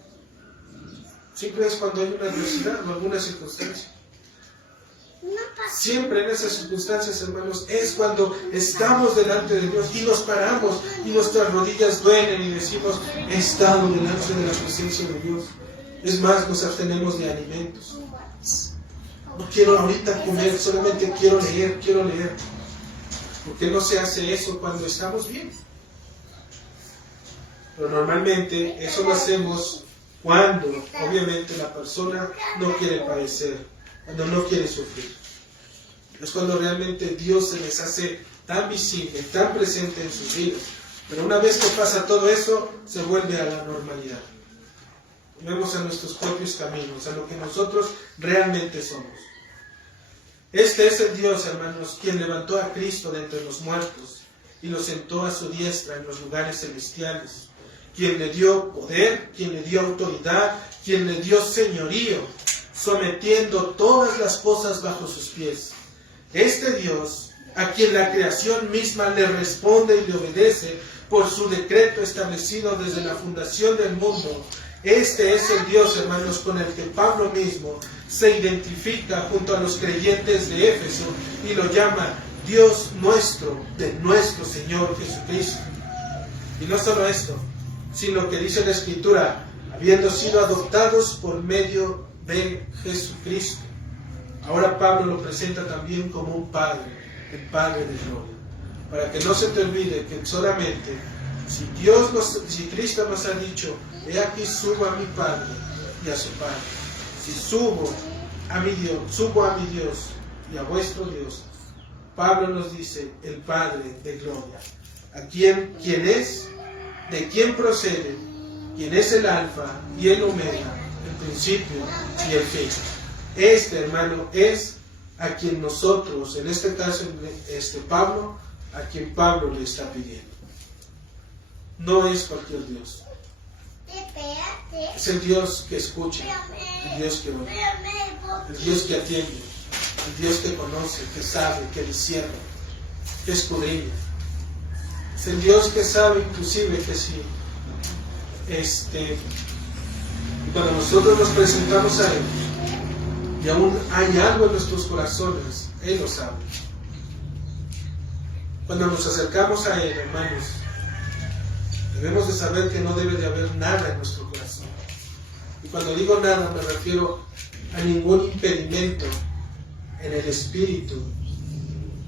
Siempre es cuando hay una adversidad o alguna circunstancia. Siempre en esas circunstancias, hermanos, es cuando estamos delante de Dios y nos paramos y nuestras rodillas duelen y decimos: he estado delante de la presencia de Dios. Es más, nos abstenemos de alimentos. No quiero ahorita comer, solamente quiero leer. ¿Por qué no se hace eso cuando estamos bien? Pero normalmente eso lo hacemos cuando, obviamente, la persona no quiere padecer, cuando no quiere sufrir. Es cuando realmente Dios se les hace tan visible, tan presente en sus vidas. Pero una vez que pasa todo eso, se vuelve a la normalidad. Volvemos a nuestros propios caminos, a lo que nosotros realmente somos. Este es el Dios, hermanos, quien levantó a Cristo de entre los muertos y lo sentó a su diestra en los lugares celestiales. Quien le dio poder, quien le dio autoridad, quien le dio señorío sometiendo todas las cosas bajo sus pies. Este Dios, a quien la creación misma le responde y le obedece por su decreto establecido desde la fundación del mundo, este es el Dios, hermanos, con el que Pablo mismo se identifica junto a los creyentes de Éfeso y lo llama Dios nuestro, de nuestro Señor Jesucristo. Y no solo esto, sino que dice la Escritura, habiendo sido adoptados por medio de Jesucristo. Ahora Pablo lo presenta también como un Padre, el Padre de gloria. Para que no se te olvide que solamente si Cristo nos ha dicho, he aquí subo a mi Padre y a su Padre. Si subo a mi Dios y a vuestro Dios, Pablo nos dice, el Padre de gloria. ¿Quién es? ¿De quién procede? ¿Quién es el Alfa y el Omega, el principio y el fin? Este, hermano, es a quien nosotros, en este caso, Pablo, a quien Pablo le está pidiendo. No es cualquier Dios. Es el Dios que escucha, el Dios que oye, el Dios que atiende, el Dios que conoce, que sabe, que discierne, que escudriña. Es el Dios que sabe inclusive que si cuando nosotros nos presentamos a Él y aún hay algo en nuestros corazones, Él lo sabe. Cuando nos acercamos a Él, hermanos, debemos de saber que no debe de haber nada en nuestro corazón. Y cuando digo nada me refiero a ningún impedimento en el Espíritu.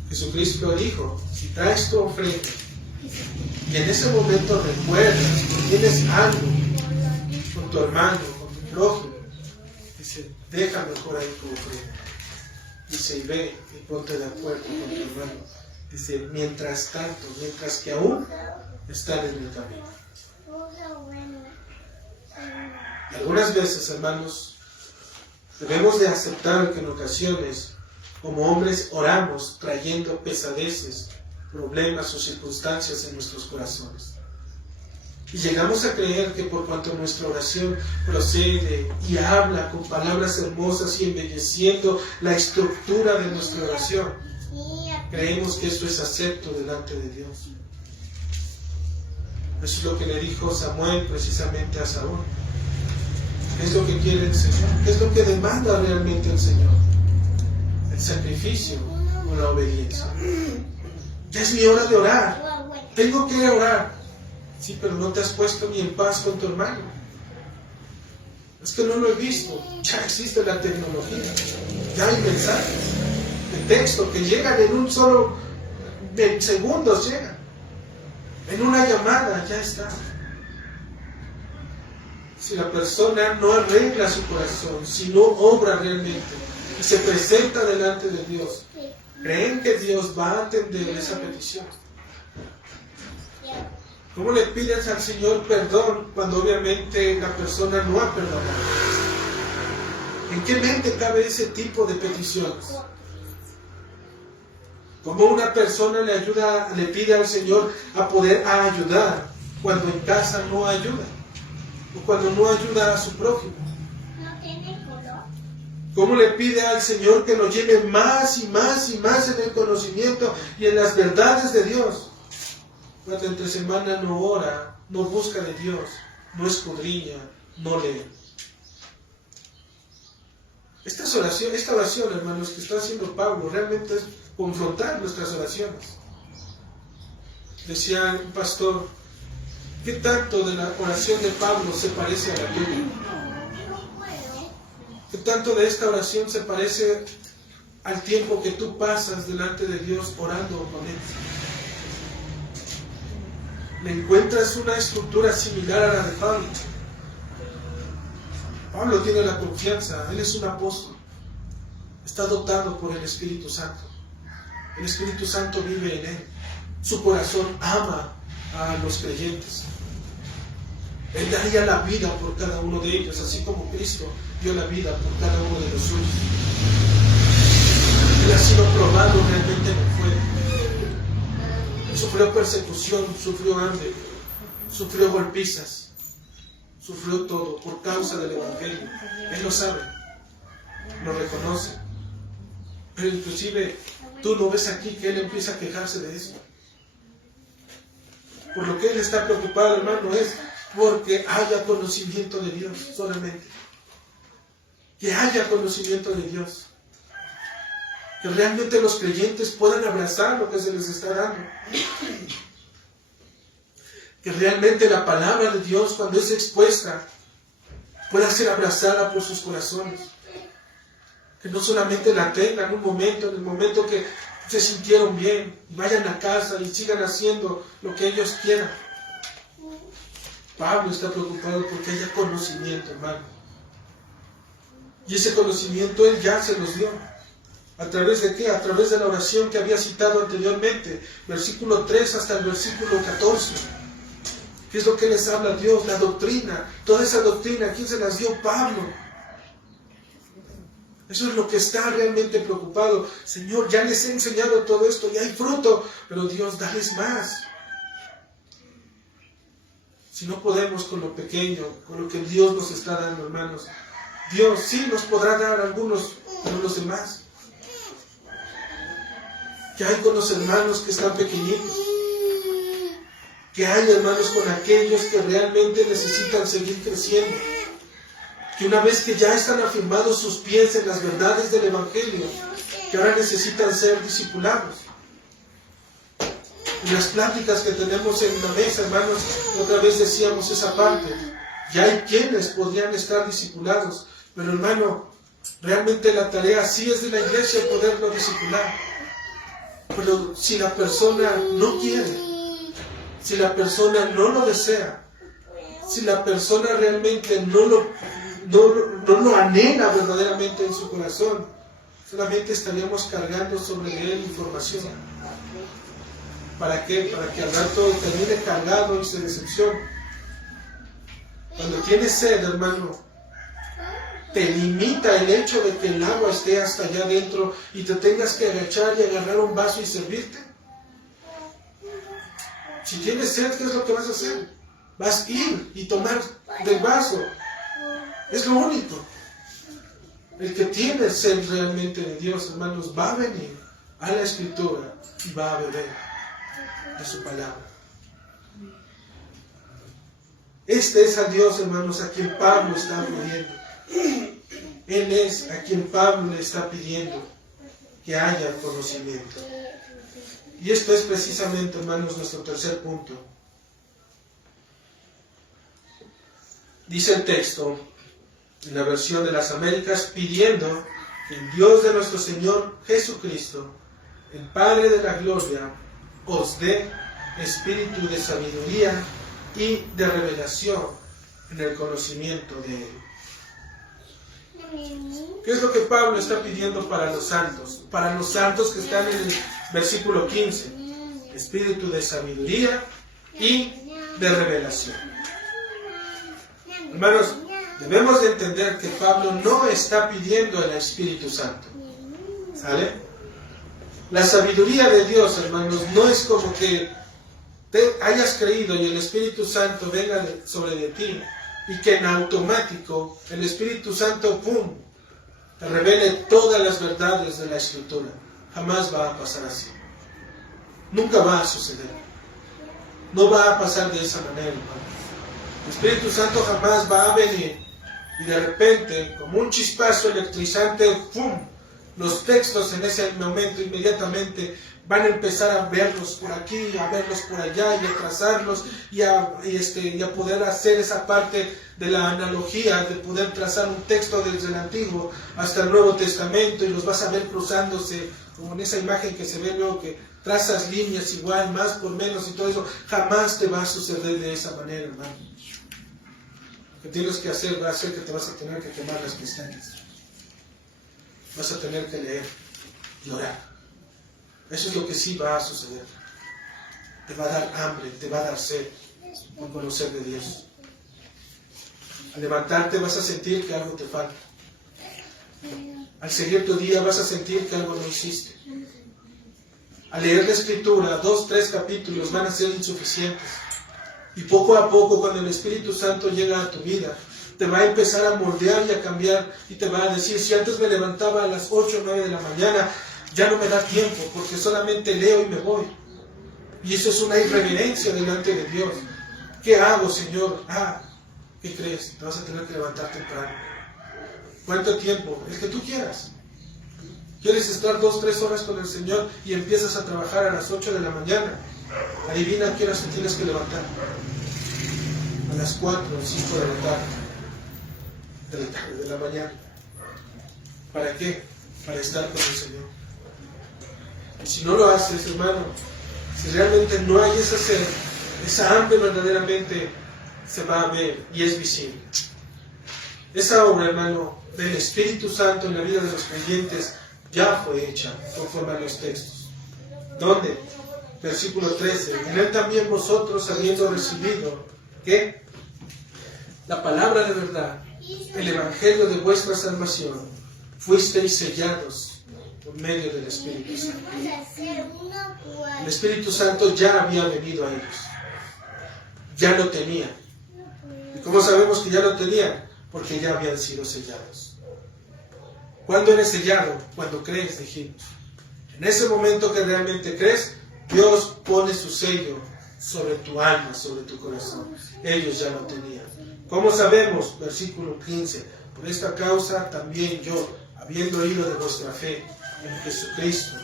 Jesucristo dijo, si traes tu ofrenda y en ese momento recuerdas que tienes algo con tu hermano, con tu prójimo, dice, deja mejor ahí tu ofrenda. Dice, y ve y ponte de acuerdo con tu hermano. Dice, mientras tanto, mientras que aún están en el camino. Y algunas veces, hermanos, debemos de aceptar que en ocasiones, como hombres, oramos trayendo pesadeces, problemas o circunstancias en nuestros corazones. Y llegamos a creer que por cuanto nuestra oración procede y habla con palabras hermosas y embelleciendo la estructura de nuestra oración, creemos que eso es acepto delante de Dios. Eso es lo que le dijo Samuel precisamente a Saúl. ¿Qué es lo que quiere el Señor? ¿Qué es lo que demanda realmente el Señor? ¿El sacrificio o la obediencia? Ya es mi hora de orar. Tengo que orar. Sí, pero no te has puesto ni en paz con tu hermano. Es que no lo he visto. Ya existe la tecnología. Ya hay mensajes de texto que llegan en un solo de segundos. Llegan. En una llamada ya está. Si la persona no arregla su corazón, si no obra realmente y se presenta delante de Dios, ¿creen que Dios va a atender esa petición? ¿Cómo le pides al Señor perdón cuando obviamente la persona no ha perdonado? ¿En qué mente cabe ese tipo de peticiones? ¿Cómo una persona le pide al Señor a poder ayudar cuando en casa no ayuda? O cuando no ayuda a su prójimo. ¿Cómo le pide al Señor que lo lleve más y más y más en el conocimiento y en las verdades de Dios? Cuando entre semana no ora, no busca de Dios, no escudriña, no lee. Esta oración, hermanos, que está haciendo Pablo, realmente es confrontar nuestras oraciones. Decía un pastor, ¿qué tanto de la oración de Pablo se parece a la tuya? ¿Qué tanto de esta oración se parece al tiempo que tú pasas delante de Dios orando con Él? ¿Le encuentras una estructura similar a la de Pablo? Pablo tiene la confianza, él es un apóstol, está dotado por el Espíritu Santo. El Espíritu Santo vive en él. Su corazón ama a los creyentes. Él daría la vida por cada uno de ellos, así como Cristo dio la vida por cada uno de los suyos. Él ha sido probado realmente en el fuego. Sufrió persecución, sufrió hambre, sufrió golpizas, sufrió todo por causa del Evangelio. Él lo sabe. lo reconoce. Pero inclusive tú lo ves aquí que él empieza a quejarse de eso. Por lo que él está preocupado, hermano, es porque haya conocimiento de Dios solamente. Que haya conocimiento de Dios. Que realmente los creyentes puedan abrazar lo que se les está dando. Que realmente la palabra de Dios, cuando es expuesta, pueda ser abrazada por sus corazones. Que no solamente la tengan un momento, en el momento que se sintieron bien, vayan a casa y sigan haciendo lo que ellos quieran. Pablo está preocupado porque haya conocimiento, hermano. Y ese conocimiento él ya se los dio. ¿A través de qué? A través de la oración que había citado anteriormente, versículo 3 hasta el versículo 14. ¿Qué es lo que les habla Dios? La doctrina. Toda esa doctrina, ¿quién se las dio? Pablo. Eso es lo que está realmente preocupado. Señor, ya les he enseñado todo esto y hay fruto, pero Dios, dales más. Si no podemos con lo pequeño, con lo que Dios nos está dando, hermanos, Dios sí nos podrá dar algunos, pero los demás. Que hay con los hermanos que están pequeñitos. Que hay hermanos con aquellos que realmente necesitan seguir creciendo. Que una vez que ya están afirmados sus pies en las verdades del Evangelio, que ahora necesitan ser discipulados. En las pláticas que tenemos en la mesa, hermanos, otra vez decíamos esa parte. Ya hay quienes podrían estar discipulados, pero hermano, realmente la tarea sí es de la iglesia poderlo discipular. Pero si la persona no quiere, si la persona no lo desea, si la persona realmente no lo anhela verdaderamente en su corazón, solamente estaríamos cargando sobre él información. ¿Para qué? Para que al rato termine cargado y se decepcione. Cuando tienes sed, hermano, te limita el hecho de que el agua esté hasta allá adentro y te tengas que agachar y agarrar un vaso y servirte. Si tienes sed, ¿qué es lo que vas a hacer? Vas a ir y tomar del vaso. Es lo único. El que tiene sed realmente de Dios, hermanos, va a venir a la Escritura y va a beber de su palabra. Este es a Dios, hermanos, a quien Pablo está pidiendo. Él es a quien Pablo le está pidiendo que haya conocimiento. Y esto es precisamente, hermanos, nuestro tercer punto. Dice el texto, en la versión de las Américas, pidiendo que el Dios de nuestro Señor Jesucristo, el Padre de la gloria, os dé espíritu de sabiduría y de revelación en el conocimiento de Él. ¿Qué es lo que Pablo está pidiendo para los santos? Para los santos que están en el versículo 15. Espíritu de sabiduría y de revelación. Hermanos, debemos de entender que Pablo no está pidiendo el Espíritu Santo. ¿Sale? La sabiduría de Dios, hermanos, no es como que te hayas creído y el Espíritu Santo venga sobre de ti y que en automático el Espíritu Santo, ¡pum!, te revele todas las verdades de la Escritura. Jamás va a pasar así. Nunca va a suceder. No va a pasar de esa manera, hermano. El Espíritu Santo jamás va a venir y de repente, como un chispazo electrizante, ¡pum!, los textos en ese momento inmediatamente van a empezar a verlos por aquí, a verlos por allá y a trazarlos y a poder hacer esa parte de la analogía, de poder trazar un texto desde el Antiguo hasta el Nuevo Testamento y los vas a ver cruzándose, como en esa imagen que se ve luego que trazas líneas igual, más por menos y todo eso. Jamás te va a suceder de esa manera, hermano. Lo que tienes que hacer va a ser que te vas a tener que quemar las pestañas. Vas a tener que leer y orar. Eso es lo que sí va a suceder. Te va a dar hambre, te va a dar sed por conocer de Dios. Al levantarte vas a sentir que algo te falta. Al seguir tu día vas a sentir que algo no hiciste. Al leer la Escritura, 2, 3 capítulos van a ser insuficientes. Y poco a poco, cuando el Espíritu Santo llega a tu vida, te va a empezar a moldear y a cambiar y te va a decir, si antes me levantaba a las 8 o 9 de la mañana, ya no me da tiempo porque solamente leo y me voy. Y eso es una irreverencia delante de Dios. ¿Qué hago, Señor? ¿Qué crees? Te vas a tener que levantar temprano. ¿Cuánto tiempo? El que tú quieras. ¿Quieres estar 2 o 3 horas con el Señor y empiezas a trabajar a las 8 de la mañana? Adivina a qué horas te tienes que levantar. A las 4 o 5 de la tarde, de la mañana. ¿Para qué? Para estar con el Señor. Y si no lo haces, hermano, si realmente no hay esa sed, esa hambre verdaderamente se va a ver y es visible. Esa obra, hermano, del Espíritu Santo en la vida de los creyentes ya fue hecha conforme a los textos. ¿Dónde? Versículo 13. En él también vosotros, habiendo recibido, ¿qué? La palabra de verdad, el evangelio de vuestra salvación, fuisteis sellados por medio del Espíritu Santo. El Espíritu Santo ya había venido a ellos. Ya lo tenían. ¿Y cómo sabemos que ya lo tenían? Porque ya habían sido sellados. ¿Cuándo eres sellado? Cuando crees, dijimos. En ese momento que realmente crees, Dios pone su sello sobre tu alma, sobre tu corazón. Ellos ya lo tenían. ¿Cómo sabemos? Versículo 15. Por esta causa también yo, habiendo oído de vuestra fe en Jesucristo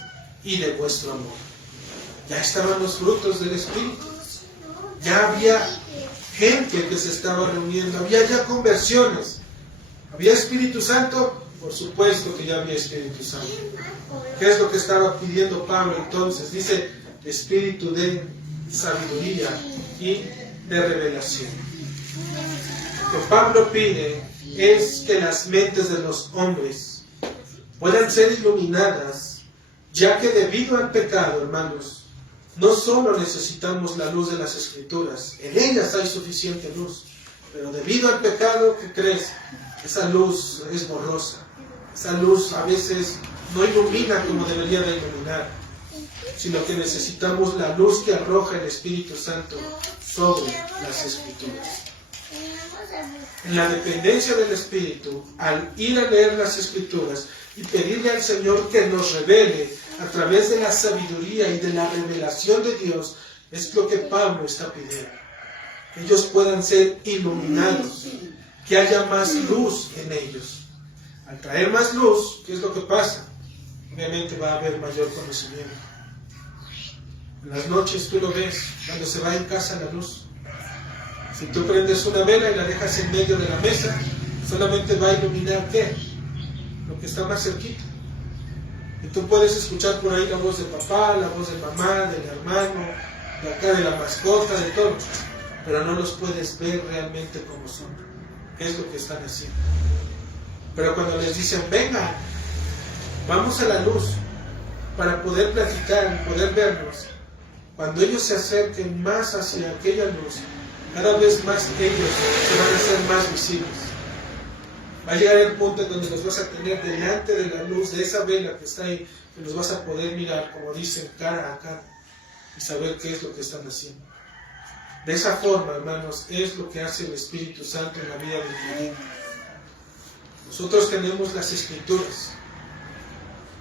y de vuestro amor. Ya estaban los frutos del Espíritu. Ya había gente que se estaba reuniendo. Había ya conversiones. ¿Había Espíritu Santo? Por supuesto que ya había Espíritu Santo. ¿Qué es lo que estaba pidiendo Pablo entonces? Dice, espíritu de sabiduría y de revelación. Lo que Pablo pide es que las mentes de los hombres puedan ser iluminadas, ya que debido al pecado, hermanos, no solo necesitamos la luz de las Escrituras, en ellas hay suficiente luz, pero debido al pecado, ¿qué crees? Esa luz es borrosa. Esa luz a veces no ilumina como debería de iluminar, sino que necesitamos la luz que arroja el Espíritu Santo sobre las Escrituras. En la dependencia del Espíritu, al ir a leer las Escrituras y pedirle al Señor que nos revele a través de la sabiduría y de la revelación de Dios, es lo que Pablo está pidiendo. Que ellos puedan ser iluminados, que haya más luz en ellos. Al traer más luz, ¿qué es lo que pasa? Obviamente va a haber mayor conocimiento. En las noches tú lo ves, cuando se va en casa la luz. Si tú prendes una vela y la dejas en medio de la mesa, solamente va a iluminar ¿qué? Lo que está más cerquita. Y tú puedes escuchar por ahí la voz de papá, la voz de mamá, del hermano, de acá de la mascota, de todo. Pero no los puedes ver realmente como son. ¿Qué es lo que están haciendo? Pero cuando les dicen, venga, vamos a la luz para poder platicar y poder vernos, cuando ellos se acerquen más hacia aquella luz, cada vez más ellos se van a hacer más visibles. Va a llegar el punto en donde los vas a tener delante de la luz de esa vela que está ahí, que los vas a poder mirar, como dicen, cara a cara, y saber qué es lo que están haciendo. De esa forma, hermanos, es lo que hace el Espíritu Santo en la vida del creyente. Nosotros tenemos las Escrituras,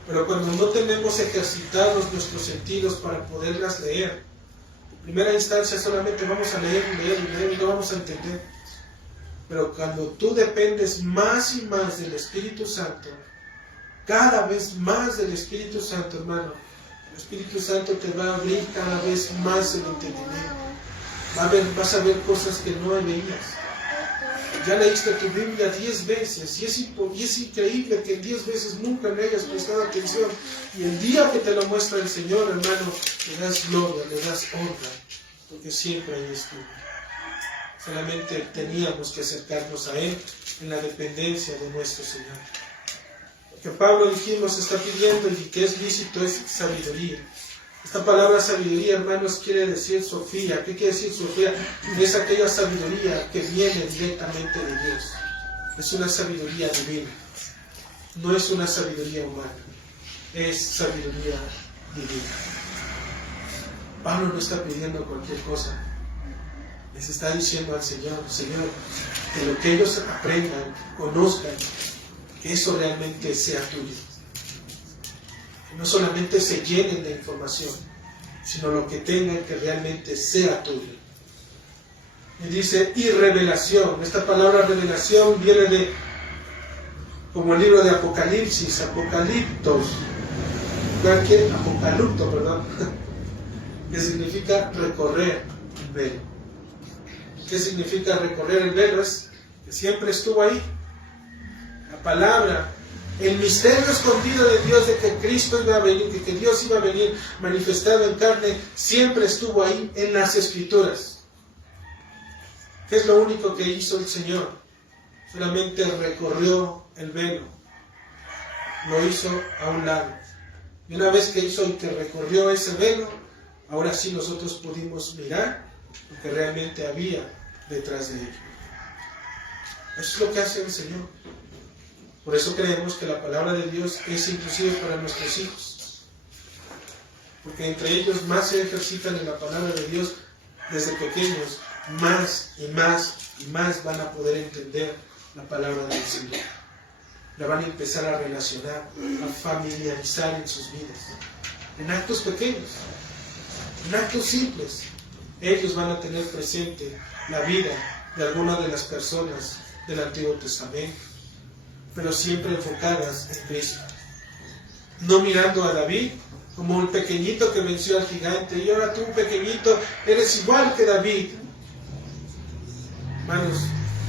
pero cuando no tenemos ejercitados nuestros sentidos para poderlas leer, en primera instancia solamente vamos a leer y no vamos a entender. Pero cuando tú dependes más y más del Espíritu Santo, cada vez más del Espíritu Santo, hermano, el Espíritu Santo te va a abrir cada vez más el entendimiento. Vas a ver cosas que no veías. Ya leíste tu Biblia 10 veces y es increíble que en 10 veces nunca le hayas prestado atención. Y el día que te lo muestra el Señor, hermano, le das gloria, le das honra, porque siempre ahí estuvo. Solamente teníamos que acercarnos a Él en la dependencia de nuestro Señor. Lo que Pablo, dijimos, está pidiendo y que es lícito es sabiduría. Esta palabra sabiduría, hermanos, quiere decir Sofía. ¿Qué quiere decir Sofía? Es aquella sabiduría que viene directamente de Dios. Es una sabiduría divina. No es una sabiduría humana. Es sabiduría divina. Pablo no está pidiendo cualquier cosa. les está diciendo al Señor, Señor, que lo que ellos aprendan, conozcan, que eso realmente sea tuyo. Que no solamente se llenen de información, sino lo que tengan que realmente sea tuyo. Y dice, y revelación. Esta palabra revelación viene de, como el libro de Apocalipsis, apocalipto, que significa recorrer el velo. ¿Qué significa recorrer el velo? Es que siempre estuvo ahí. La palabra, el misterio escondido de Dios de que Cristo iba a venir, de que Dios iba a venir manifestado en carne, siempre estuvo ahí en las Escrituras. ¿Qué es lo único que hizo el Señor? Solamente recorrió el velo, lo hizo a un lado. Y una vez que hizo y que recorrió ese velo, ahora sí nosotros pudimos mirar lo que realmente había detrás de ello. Eso es lo que hace el Señor. Por eso creemos que la palabra de Dios es inclusive para nuestros hijos. Porque entre ellos más se ejercitan en la palabra de Dios desde pequeños, más y más y más van a poder entender la palabra del Señor. La van a empezar a relacionar, a familiarizar en sus vidas. En actos pequeños, en actos simples. Ellos van a tener presente la vida de algunas de las personas del Antiguo Testamento, pero siempre enfocadas en Cristo. No mirando a David como un pequeñito que venció al gigante, y ahora tú, pequeñito, eres igual que David. Hermanos,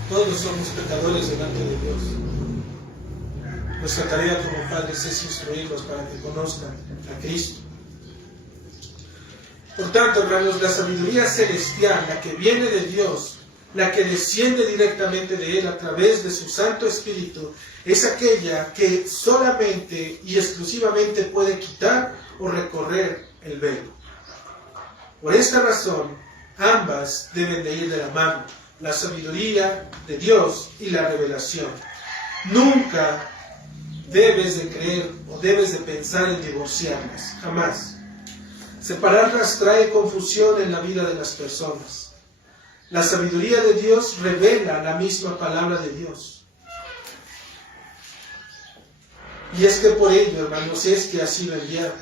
todos somos pecadores delante de Dios. Nuestra tarea como padres es instruirlos para que conozcan a Cristo. Por tanto, hermanos, la sabiduría celestial, la que viene de Dios, la que desciende directamente de Él a través de su Santo Espíritu, es aquella que solamente y exclusivamente puede quitar o recorrer el velo. Por esta razón, ambas deben de ir de la mano, la sabiduría de Dios y la revelación. Nunca debes de creer o debes de pensar en divorciarlas, jamás. Separarlas trae confusión en la vida de las personas. La sabiduría de Dios revela la misma palabra de Dios. Y es que por ello, hermanos, es que ha sido enviado.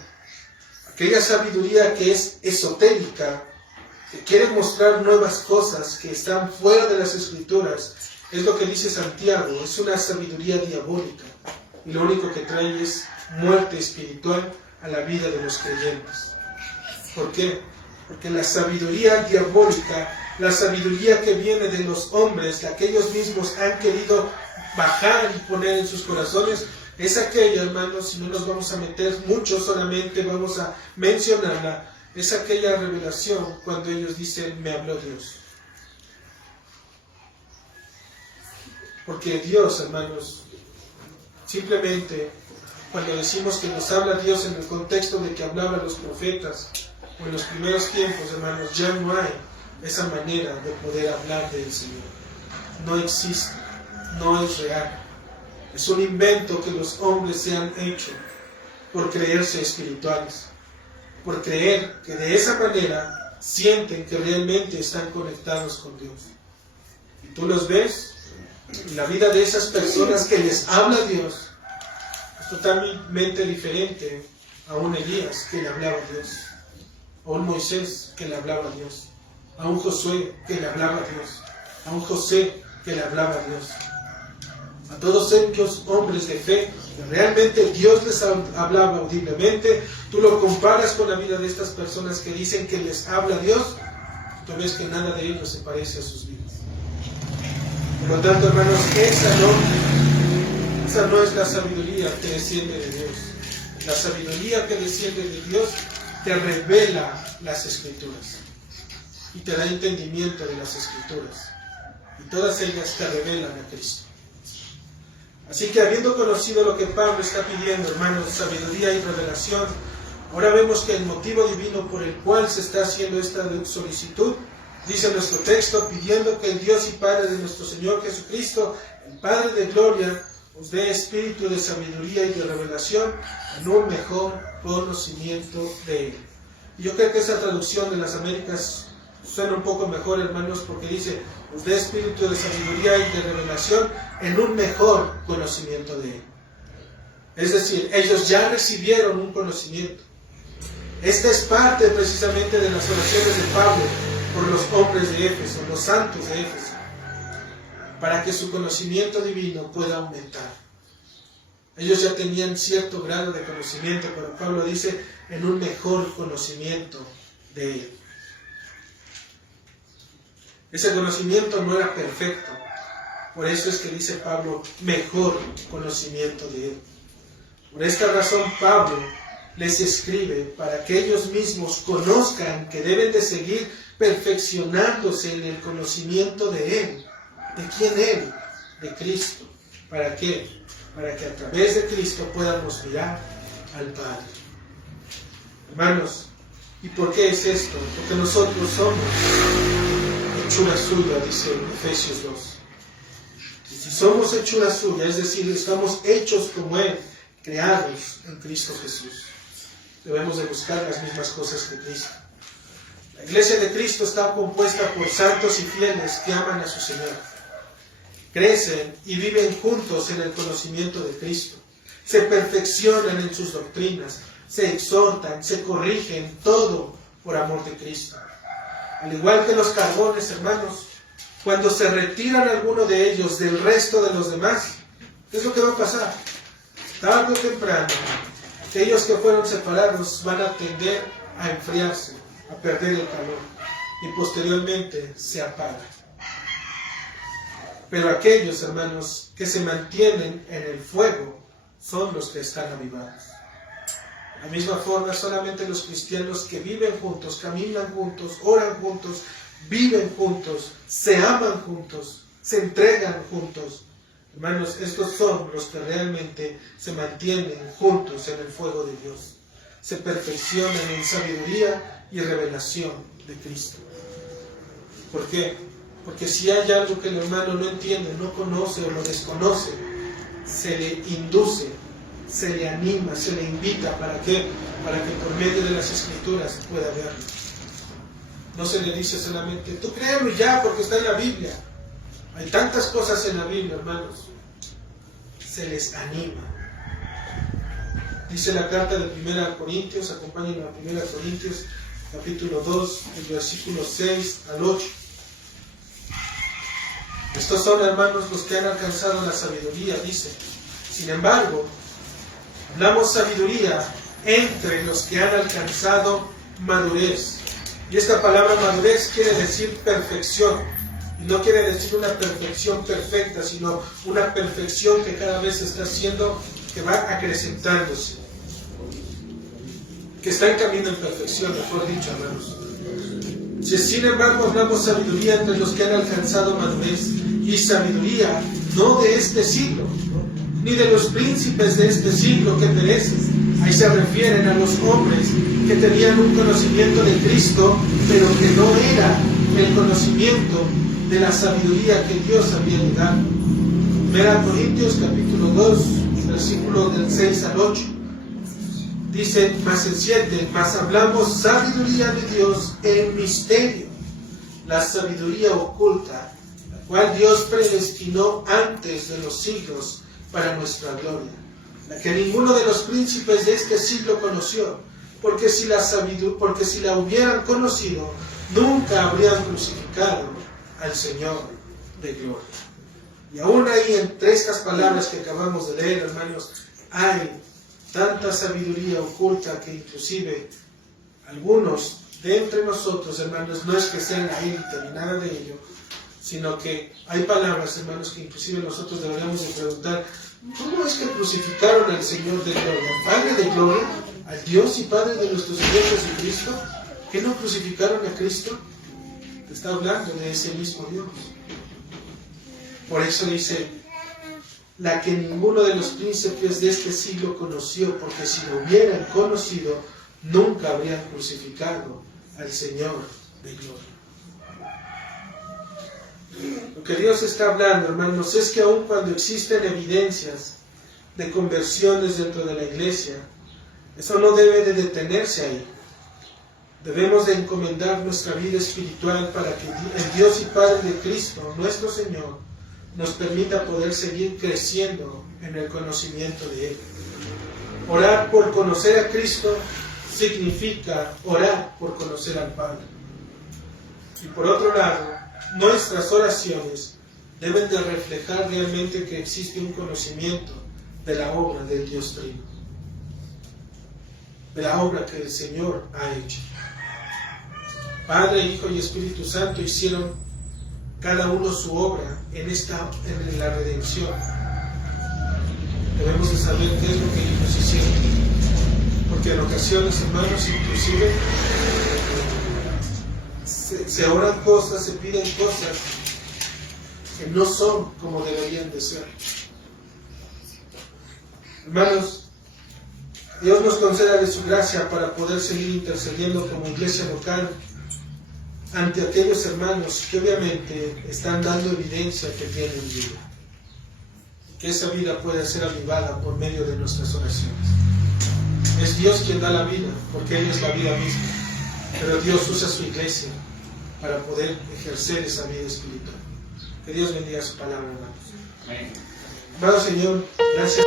Aquella sabiduría que es esotérica, que quiere mostrar nuevas cosas que están fuera de las Escrituras, es lo que dice Santiago, es una sabiduría diabólica. Y lo único que trae es muerte espiritual a la vida de los creyentes. ¿Por qué? Porque la sabiduría diabólica, la sabiduría que viene de los hombres, la que ellos mismos han querido bajar y poner en sus corazones, es aquella, hermanos, si no nos vamos a meter mucho, solamente vamos a mencionarla, es aquella revelación cuando ellos dicen, me habló Dios. Porque Dios, hermanos, simplemente cuando decimos que nos habla Dios en el contexto de que hablaban los profetas, o en los primeros tiempos, hermanos, ya no hay esa manera de poder hablar del Señor. No existe, no es real. Es un invento que los hombres se han hecho por creerse espirituales, por creer que de esa manera sienten que realmente están conectados con Dios. Y tú los ves, y la vida de esas personas que les habla Dios es totalmente diferente a un Elías que le hablaba a Dios, a un Moisés que le hablaba a Dios, a un Josué que le hablaba a Dios, a un José que le hablaba a Dios. A todos ellos hombres de fe, que realmente Dios les hablaba audiblemente. Tú lo comparas con la vida de estas personas que dicen que les habla Dios, tú ves que nada de ellos se parece a sus vidas. Por lo tanto, hermanos, esa no es la sabiduría que desciende de Dios. La sabiduría que desciende de Dios te revela las Escrituras y te da entendimiento de las Escrituras, y todas ellas te revelan a Cristo. Así que, habiendo conocido lo que Pablo está pidiendo, hermanos, sabiduría y revelación, ahora vemos que el motivo divino por el cual se está haciendo esta solicitud, dice nuestro texto, pidiendo que el Dios y Padre de nuestro Señor Jesucristo, el Padre de gloria, os dé espíritu de sabiduría y de revelación en un mejor conocimiento de Él. Y yo creo que esa traducción de las Américas suena un poco mejor, hermanos, porque dice, os dé espíritu de sabiduría y de revelación en un mejor conocimiento de Él. Es decir, ellos ya recibieron un conocimiento. Esta es parte precisamente de las oraciones de Pablo por los hombres de Éfeso, los santos de Éfeso, para que su conocimiento divino pueda aumentar. Ellos ya tenían cierto grado de conocimiento, pero Pablo dice, en un mejor conocimiento de Él. Ese conocimiento no era perfecto, por eso es que dice Pablo, mejor conocimiento de Él. Por esta razón Pablo les escribe para que ellos mismos conozcan que deben de seguir perfeccionándose en el conocimiento de Él. ¿De quién Él? De Cristo. ¿Para qué? Para que a través de Cristo podamos mirar al Padre. Hermanos, ¿y por qué es esto? Porque nosotros somos hechura suya, dice en Efesios 2. Y si somos hechura suya, es decir, estamos hechos como Él, creados en Cristo Jesús, debemos de buscar las mismas cosas que Cristo. La iglesia de Cristo está compuesta por santos y fieles que aman a su Señor. Crecen y viven juntos en el conocimiento de Cristo. Se perfeccionan en sus doctrinas, se exhortan, se corrigen, todo por amor de Cristo. Al igual que los carbones, hermanos, cuando se retiran alguno de ellos del resto de los demás, ¿qué es lo que va a pasar? Tarde o temprano, aquellos que fueron separados van a tender a enfriarse, a perder el calor, y posteriormente se apagan. Pero aquellos, hermanos, que se mantienen en el fuego son los que están avivados. De la misma forma, solamente los cristianos que viven juntos, caminan juntos, oran juntos, viven juntos, se aman juntos, se entregan juntos. Hermanos, estos son los que realmente se mantienen juntos en el fuego de Dios. Se perfeccionan en sabiduría y revelación de Cristo. ¿Por qué? Porque si hay algo que el hermano no entiende, no conoce o lo desconoce, se le induce, se le anima, se le invita. ¿Para qué? Para que por medio de las Escrituras pueda verlo. No se le dice solamente, tú créelo ya porque está en la Biblia. Hay tantas cosas en la Biblia, hermanos. Se les anima. Dice la carta de 1 Corintios, acompáñenme a 1 Corintios, capítulo 2, el versículo 6 al 8. Estos son, hermanos, los que han alcanzado la sabiduría, dice. Sin embargo, hablamos sabiduría entre los que han alcanzado madurez. Y esta palabra madurez quiere decir perfección. Y no quiere decir una perfección perfecta, sino una perfección que cada vez está haciendo, que va acrecentándose. Que está en camino en perfección, mejor dicho, hermanos. Si sin embargo hablamos sabiduría entre los que han alcanzado madurez, y sabiduría no de este siglo, ni de los príncipes de este siglo que perecen. Ahí se refieren a los hombres que tenían un conocimiento de Cristo, pero que no era el conocimiento de la sabiduría que Dios había dado. 1 Corintios capítulo 2, versículo del 6 al 8. Dice más el 7, mas hablamos sabiduría de Dios en misterio, la sabiduría oculta, la cual Dios predestinó antes de los siglos para nuestra gloria, la que ninguno de los príncipes de este siglo conoció, porque si la hubieran conocido, nunca habrían crucificado al Señor de gloria. Y aún ahí, entre estas palabras que acabamos de leer, hermanos, hay tanta sabiduría oculta que inclusive algunos de entre nosotros, hermanos, no es que sean la élite ni nada de ello, sino que hay palabras, hermanos, que inclusive nosotros deberíamos de preguntar, ¿cómo es que crucificaron al Señor de gloria? ¿Padre de gloria? ¿Al Dios y Padre de nuestro Señor Jesucristo? ¿Que no crucificaron a Cristo? Está hablando de ese mismo Dios. Por eso dice, la que ninguno de los príncipes de este siglo conoció, porque si lo hubieran conocido, nunca habrían crucificado al Señor de gloria. Lo que Dios está hablando, hermanos, es que aun cuando existen evidencias de conversiones dentro de la iglesia, eso no debe de detenerse ahí. Debemos de encomendar nuestra vida espiritual para que el Dios y Padre de Cristo, nuestro Señor, nos permita poder seguir creciendo en el conocimiento de Él. Orar por conocer a Cristo significa orar por conocer al Padre. Y por otro lado, nuestras oraciones deben de reflejar realmente que existe un conocimiento de la obra del Dios Trino, de la obra que el Señor ha hecho. Padre, Hijo y Espíritu Santo hicieron cada uno su obra en la redención. Debemos de saber qué es lo que ellos hicieron, porque en ocasiones, hermanos, inclusive se oran cosas, se piden cosas que no son como deberían de ser. Hermanos, Dios nos conceda de su gracia para poder seguir intercediendo como iglesia local ante aquellos hermanos que obviamente están dando evidencia que tienen vida. Que esa vida pueda ser avivada por medio de nuestras oraciones. Es Dios quien da la vida, porque Él es la vida misma. Pero Dios usa su iglesia para poder ejercer esa vida espiritual. Que Dios bendiga su palabra, hermanos. Amén. Amado Señor, gracias.